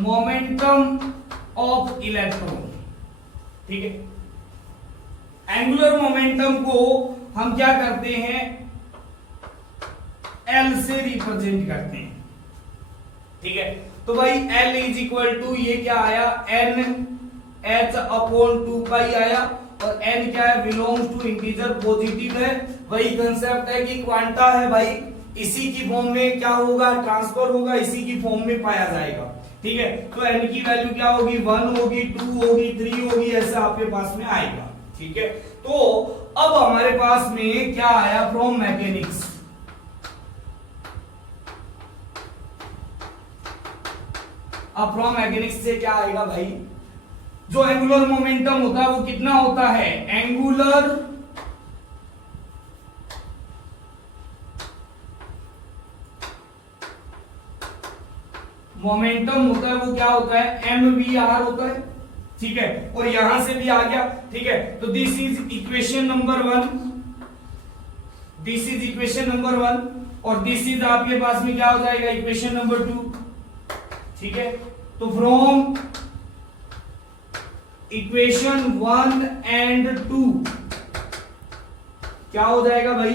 momentum of electron, ठीक है। एंगुलर मोमेंटम को हम क्या करते हैं, एल से रिप्रेजेंट करते हैं, ठीक है। तो भाई L इज इक्वल टू ये क्या आया, एन एच अपॉन 2 पाई आया, और n क्या है, बिलोंग्स टू इंटीजर, पॉजिटिव है। वही कंसेप्ट है कि क्वांटा है भाई, इसी की फॉर्म में क्या होगा, ट्रांसफर होगा, इसी की फॉर्म में पाया जाएगा, ठीक है। तो n की वैल्यू क्या होगी, 1 होगी, 2 होगी, 3 होगी, ऐसा आपके पास में आएगा, ठीक है। तो अब हमारे पास में क्या आया, फ्रॉम मैकेनिक्स, अब फ्रॉम मैकेनिक्स से क्या आएगा भाई, जो एंगुलर मोमेंटम होता है वो कितना होता है, एंगुलर मोमेंटम होता है वो क्या होता है, mvr होता है, ठीक है। और यहां से भी आ गया, ठीक है। तो this is equation number 1, this is equation number 1, और दिस इज आपके पास में क्या हो जाएगा, इक्वेशन नंबर 2, ठीक है। तो फ्रॉम इक्वेशन 1 एंड 2 क्या हो जाएगा भाई,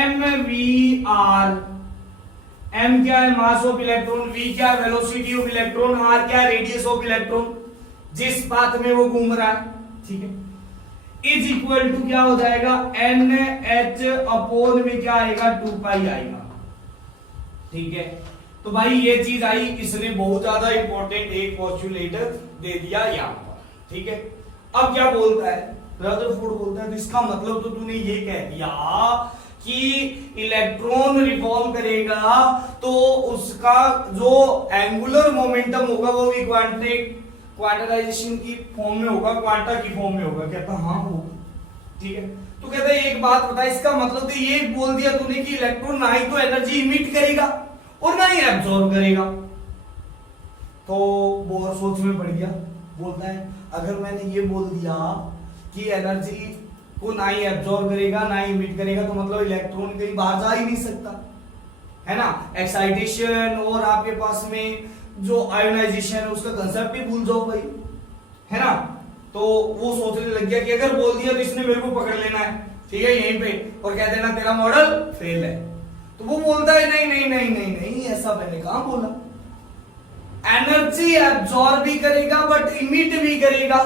mvr, m क्या है, मास ऑफ इलेक्ट्रॉन, v क्या है, वेलोसिटी ऑफ इलेक्ट्रॉन, r क्या है, रेडियस ऑफ इलेक्ट्रॉन, जिस पाथ में वो घूम रहा है, ठीक है, इज इक्वल टू क्या हो जाएगा, NH अपॉन में क्या आएगा, 2 पाई आएगा, ठीक है। तो भाई ये चीज आई, इसने बहुत ज्यादा इंपॉर्टेंट एक पोस्टुलेट दे दिया यहां पर, ठीक है। अब क्या बोलता है, रदरफोर्ड बोलता है, तो इसका मतलब तो तूने ये कह दिया कि इलेक्ट्रॉन रिवॉल्व करेगा तो उसका जो एंगुलर मोमेंटम होगा वो भी क्वांटाइजेशन की फॉर्म में होगा, क्वांटा की फॉर्म में होगा। कहता हाँ होगा, ठीक है। तो कहता है एक बात बता, इसका मतलब तो ये बोल दिया तूने कि इलेक्ट्रॉन ना ही तो एनर्जी इमिट करेगा और ना ही एब्जॉर्ब करेगा। तो बहुत सोच में पड़ गया, बोलता है अगर मैंने ये बोल दिया कि एनर्जी को ना ही एब्जॉर्ब करेगा ना ही इमिट करेगा, तो मतलब इलेक्ट्रॉन कहीं बाहर जा ही नहीं सकता, है ना। एक्साइटेशन और आपके पास में जो आयोनाइजेशन है उसका कंसेप्ट ही भूल जाओ भाई, है ना। तो वो सोचने लग गया कि अगर बोल दिया तो इसने मेरे को पकड़ लेना है, ठीक है, यहीं पे, और कह देना तेरा मॉडल फेल है। तो वो बोलता है नहीं नहीं नहीं नहीं नहीं, ऐसा मैंने कहां बोला, एनर्जी एब्जॉर्ब भी करेगा बट इमिट भी करेगा,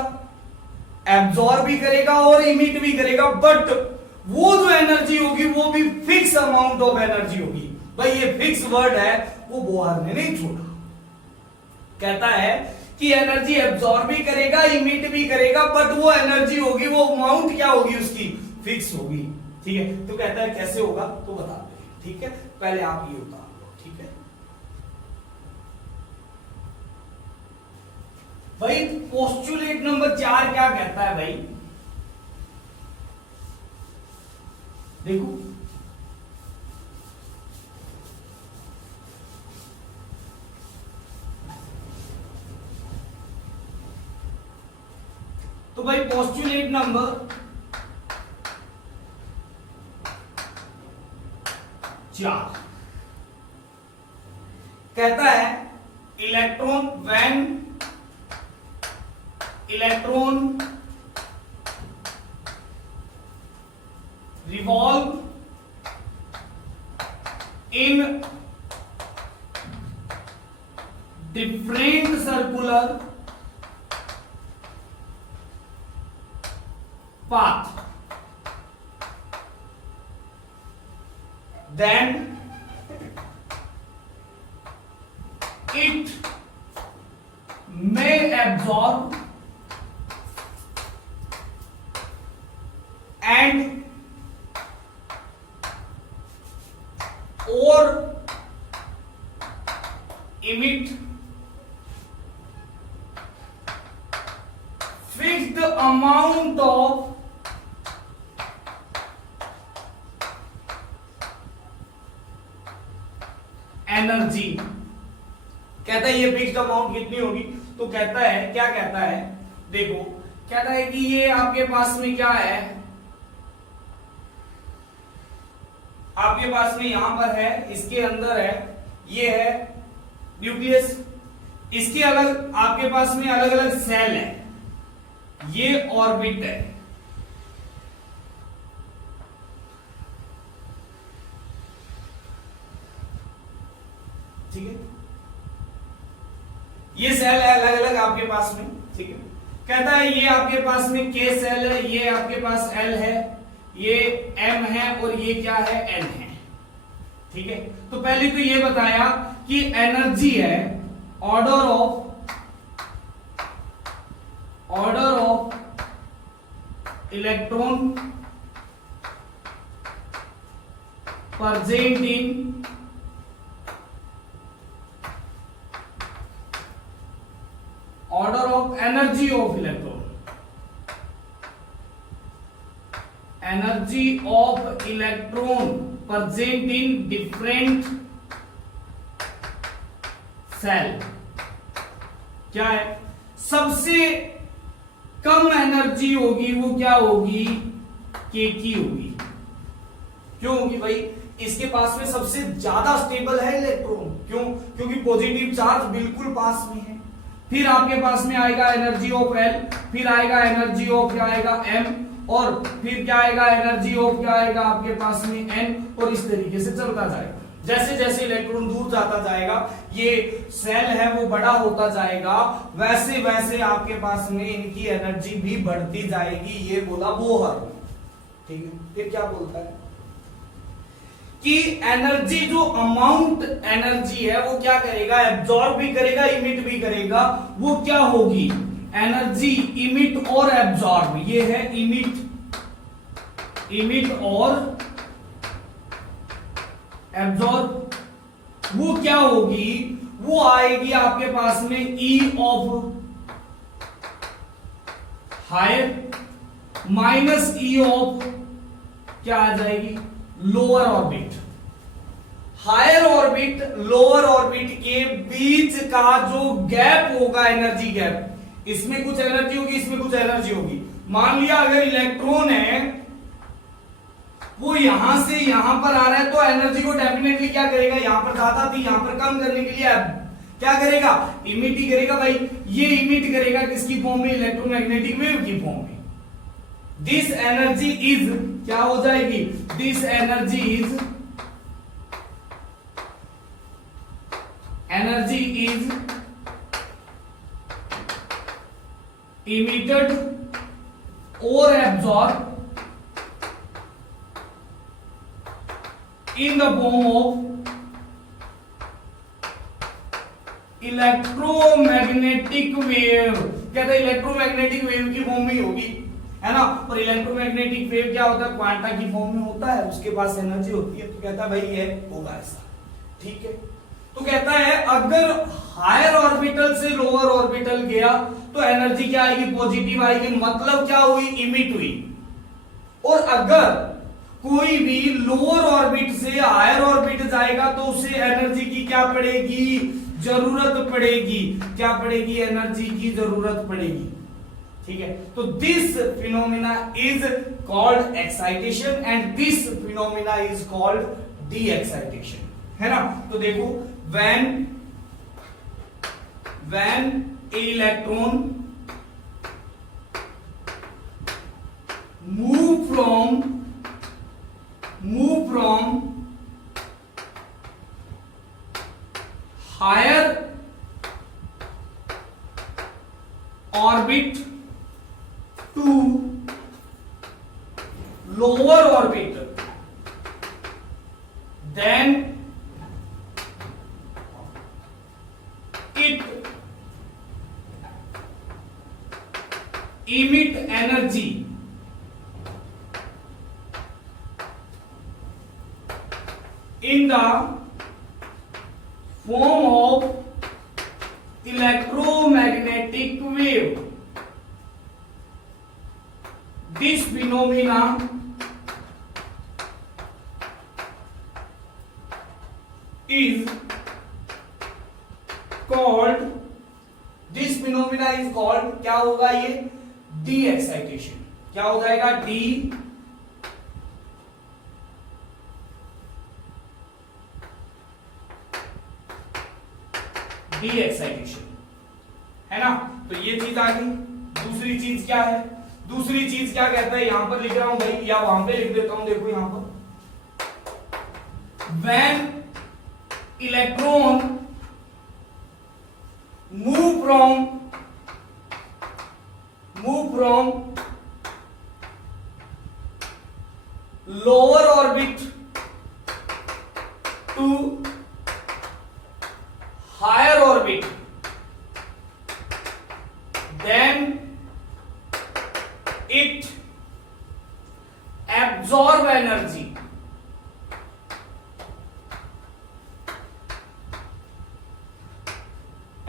एब्जॉर्ब भी करेगा और इमिट भी करेगा, बट वो जो एनर्जी होगी वो भी फिक्स अमाउंट ऑफ एनर्जी होगी। भाई ये फिक्स वर्ड है, वो बोहर ने नहीं छोड़ा। कहता है कि एनर्जी एब्जॉर्ब भी करेगा, इमिट भी करेगा, बट वो एनर्जी होगी, वो अमाउंट क्या होगी उसकी, फिक्स होगी, ठीक है। तो कहता है कैसे होगा, तो बता दे, ठीक है। पहले आप ये उतार लो, ठीक है भाई। पोस्टुलेट नंबर 4 क्या कहता है भाई, देखो तो भाई पोस्टुलेट नंबर 4 कहता है electron revolve in different circular path, then it may absorb and or emit fixed amount of energy. कहता है ये फिक्स्ड अमाउंट कितनी होगी, तो कहता है क्या कहता है, देखो कहता है कि ये आपके पास में क्या है, आपके पास में यहां पर है, इसके अंदर है, ये है न्यूक्लियस, इसके अलग आपके पास में अलग अलग सेल है, ये ऑर्बिट है, ठीक है, ये सेल है अलग अलग आपके पास में, ठीक है। कहता है ये आपके पास में के सेल है, ये आपके पास एल है, ये एम है और ये क्या है एन है, ठीक है। तो पहले तो ये बताया कि एनर्जी है order of electron present in order of energy of electron, energy of electron present in different cell, क्या है, सबसे कम एनर्जी होगी वो क्या होगी, के की होगी। क्यों होगी भाई, इसके पास में सबसे ज्यादा स्टेबल है इलेक्ट्रॉन, क्यों, क्योंकि पॉजिटिव चार्ज बिल्कुल पास में है। फिर आपके पास में आएगा एनर्जी ऑफ एल, फिर आएगा एनर्जी ऑफ क्या आएगा एम, और फिर क्या आएगा एनर्जी ऑफ क्या आएगा आपके पास में एन, और इस तरीके से चलता जाएगा। जैसे जैसे इलेक्ट्रॉन दूर जाता जाएगा, ये सेल है वो बड़ा होता जाएगा, वैसे वैसे आपके पास में इनकी एनर्जी भी बढ़ती जाएगी। ये बोला बोहर, ठीक है। फिर क्या बोलता है कि एनर्जी, जो अमाउंट एनर्जी है वो क्या करेगा, एब्जॉर्ब भी करेगा इमिट भी करेगा, वो क्या होगी, एनर्जी इमिट और एब्जॉर्ब, ये है इमिट और एब्जॉर्ब, वो क्या होगी, वो आएगी आपके पास में E of higher minus E of क्या आ जाएगी, lower orbit. Higher orbit lower orbit के बीच का जो गैप होगा, एनर्जी गैप, इसमें कुछ एनर्जी होगी, इसमें कुछ एनर्जी होगी। मान लिया अगर इलेक्ट्रॉन है वो यहां से यहां पर आ रहा है, तो एनर्जी को डेफिनेटली क्या करेगा, यहां पर ज्यादा थी यहां पर कम करने के लिए क्या करेगा, इमिट ही करेगा भाई। ये इमिट करेगा किसकी फॉर्म में, इलेक्ट्रोमैग्नेटिक वेव की फॉर्म में। दिस एनर्जी इज क्या हो जाएगी, this energy is emitted or absorbed in the form of electromagnetic wave. कहते हैं इलेक्ट्रोमैग्नेटिक वेव की फॉर्म में होगी, है ना। और इलेक्ट्रोमैग्नेटिक वेव क्या होता है, क्वांटा की फॉर्म में होता है, उसके पास एनर्जी होती है। तो कहता है भाई ये होगा ऐसा, ठीक है। तो कहता है अगर हायर ऑर्बिटल से लोअर ऑर्बिटल गया तो एनर्जी क्या आएगी, पॉजिटिव आएगी, मतलब क्या हुई, इमिट हुई। और अगर कोई भी लोअर ऑर्बिट से हायर ऑर्बिट जाएगा तो उसे एनर्जी की क्या पड़ेगी, जरूरत पड़ेगी। क्या पड़ेगी, एनर्जी की जरूरत पड़ेगी, ठीक है। तो this phenomena is called excitation and this phenomena is called D excitation, है ना। तो देखो when a electron move from higher orbit to lower orbit, then it emit energy in the form of electromagnetic wave. This phenomena is called, this phenomena is called, क्या होगा ये, D excitation. क्या हो जाएगा, डी एक्साइटेशन, है ना। तो ये चीज आ गई। दूसरी चीज क्या है, दूसरी चीज क्या कहता है, यहां पर लिख रहा हूं भाई या वहां पे लिख देता हूं, देखो यहां पर, when electron move from lower orbit to higher orbit, then it absorb energy.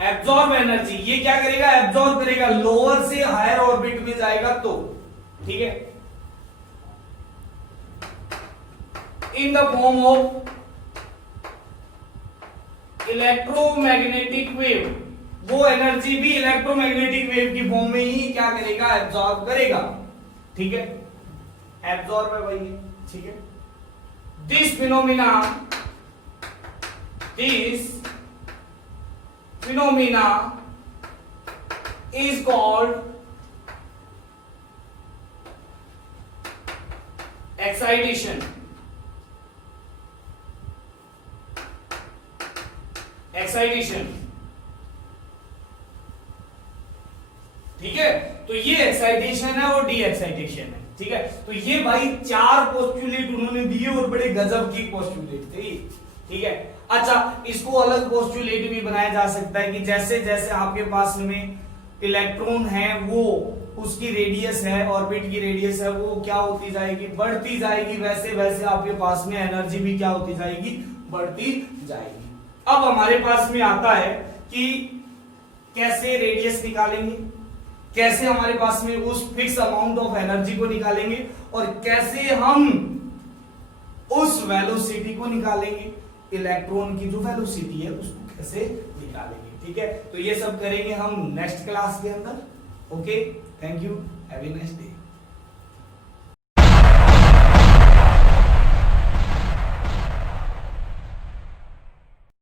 Absorb energy, ये क्या करेगा, एब्जॉर्ब करेगा, लोअर से हायर ऑर्बिट में जाएगा तो, ठीक है, in the form of electromagnetic wave, वो एनर्जी भी इलेक्ट्रोमैग्नेटिक वेव की फॉर्म में ही क्या करेगा, एब्जॉर्ब करेगा, ठीक है, एब्जॉर्ब है भाई, ठीक है। This phenomena is called excitation. ठीक है, तो ये एक्साइटेशन है और डी एक्साइटेशन है, ठीक है। तो ये भाई चार पोस्टुलेट उन्होंने दिए और बड़े गजब की पोस्टुलेट थी, ठीक है। अच्छा, इसको अलग पोस्टुलेट भी बनाया जा सकता है कि जैसे जैसे आपके पास में इलेक्ट्रॉन है, वो उसकी रेडियस है, ऑर्बिट की रेडियस है, वो क्या होती जाएगी, बढ़ती जाएगी, वैसे वैसे आपके पास में एनर्जी भी क्या होती जाएगी, बढ़ती जाएगी। अब हमारे पास में आता है कि कैसे रेडियस निकालेंगे, कैसे हमारे पास में उस फिक्स अमाउंट ऑफ एनर्जी को निकालेंगे, और कैसे हम उस वेलोसिटी को निकालेंगे, इलेक्ट्रॉन की जो वेलोसिटी है उसको कैसे निकालेंगे, ठीक है। तो ये सब करेंगे हम नेक्स्ट क्लास के अंदर। Okay, thank you, have a nice day.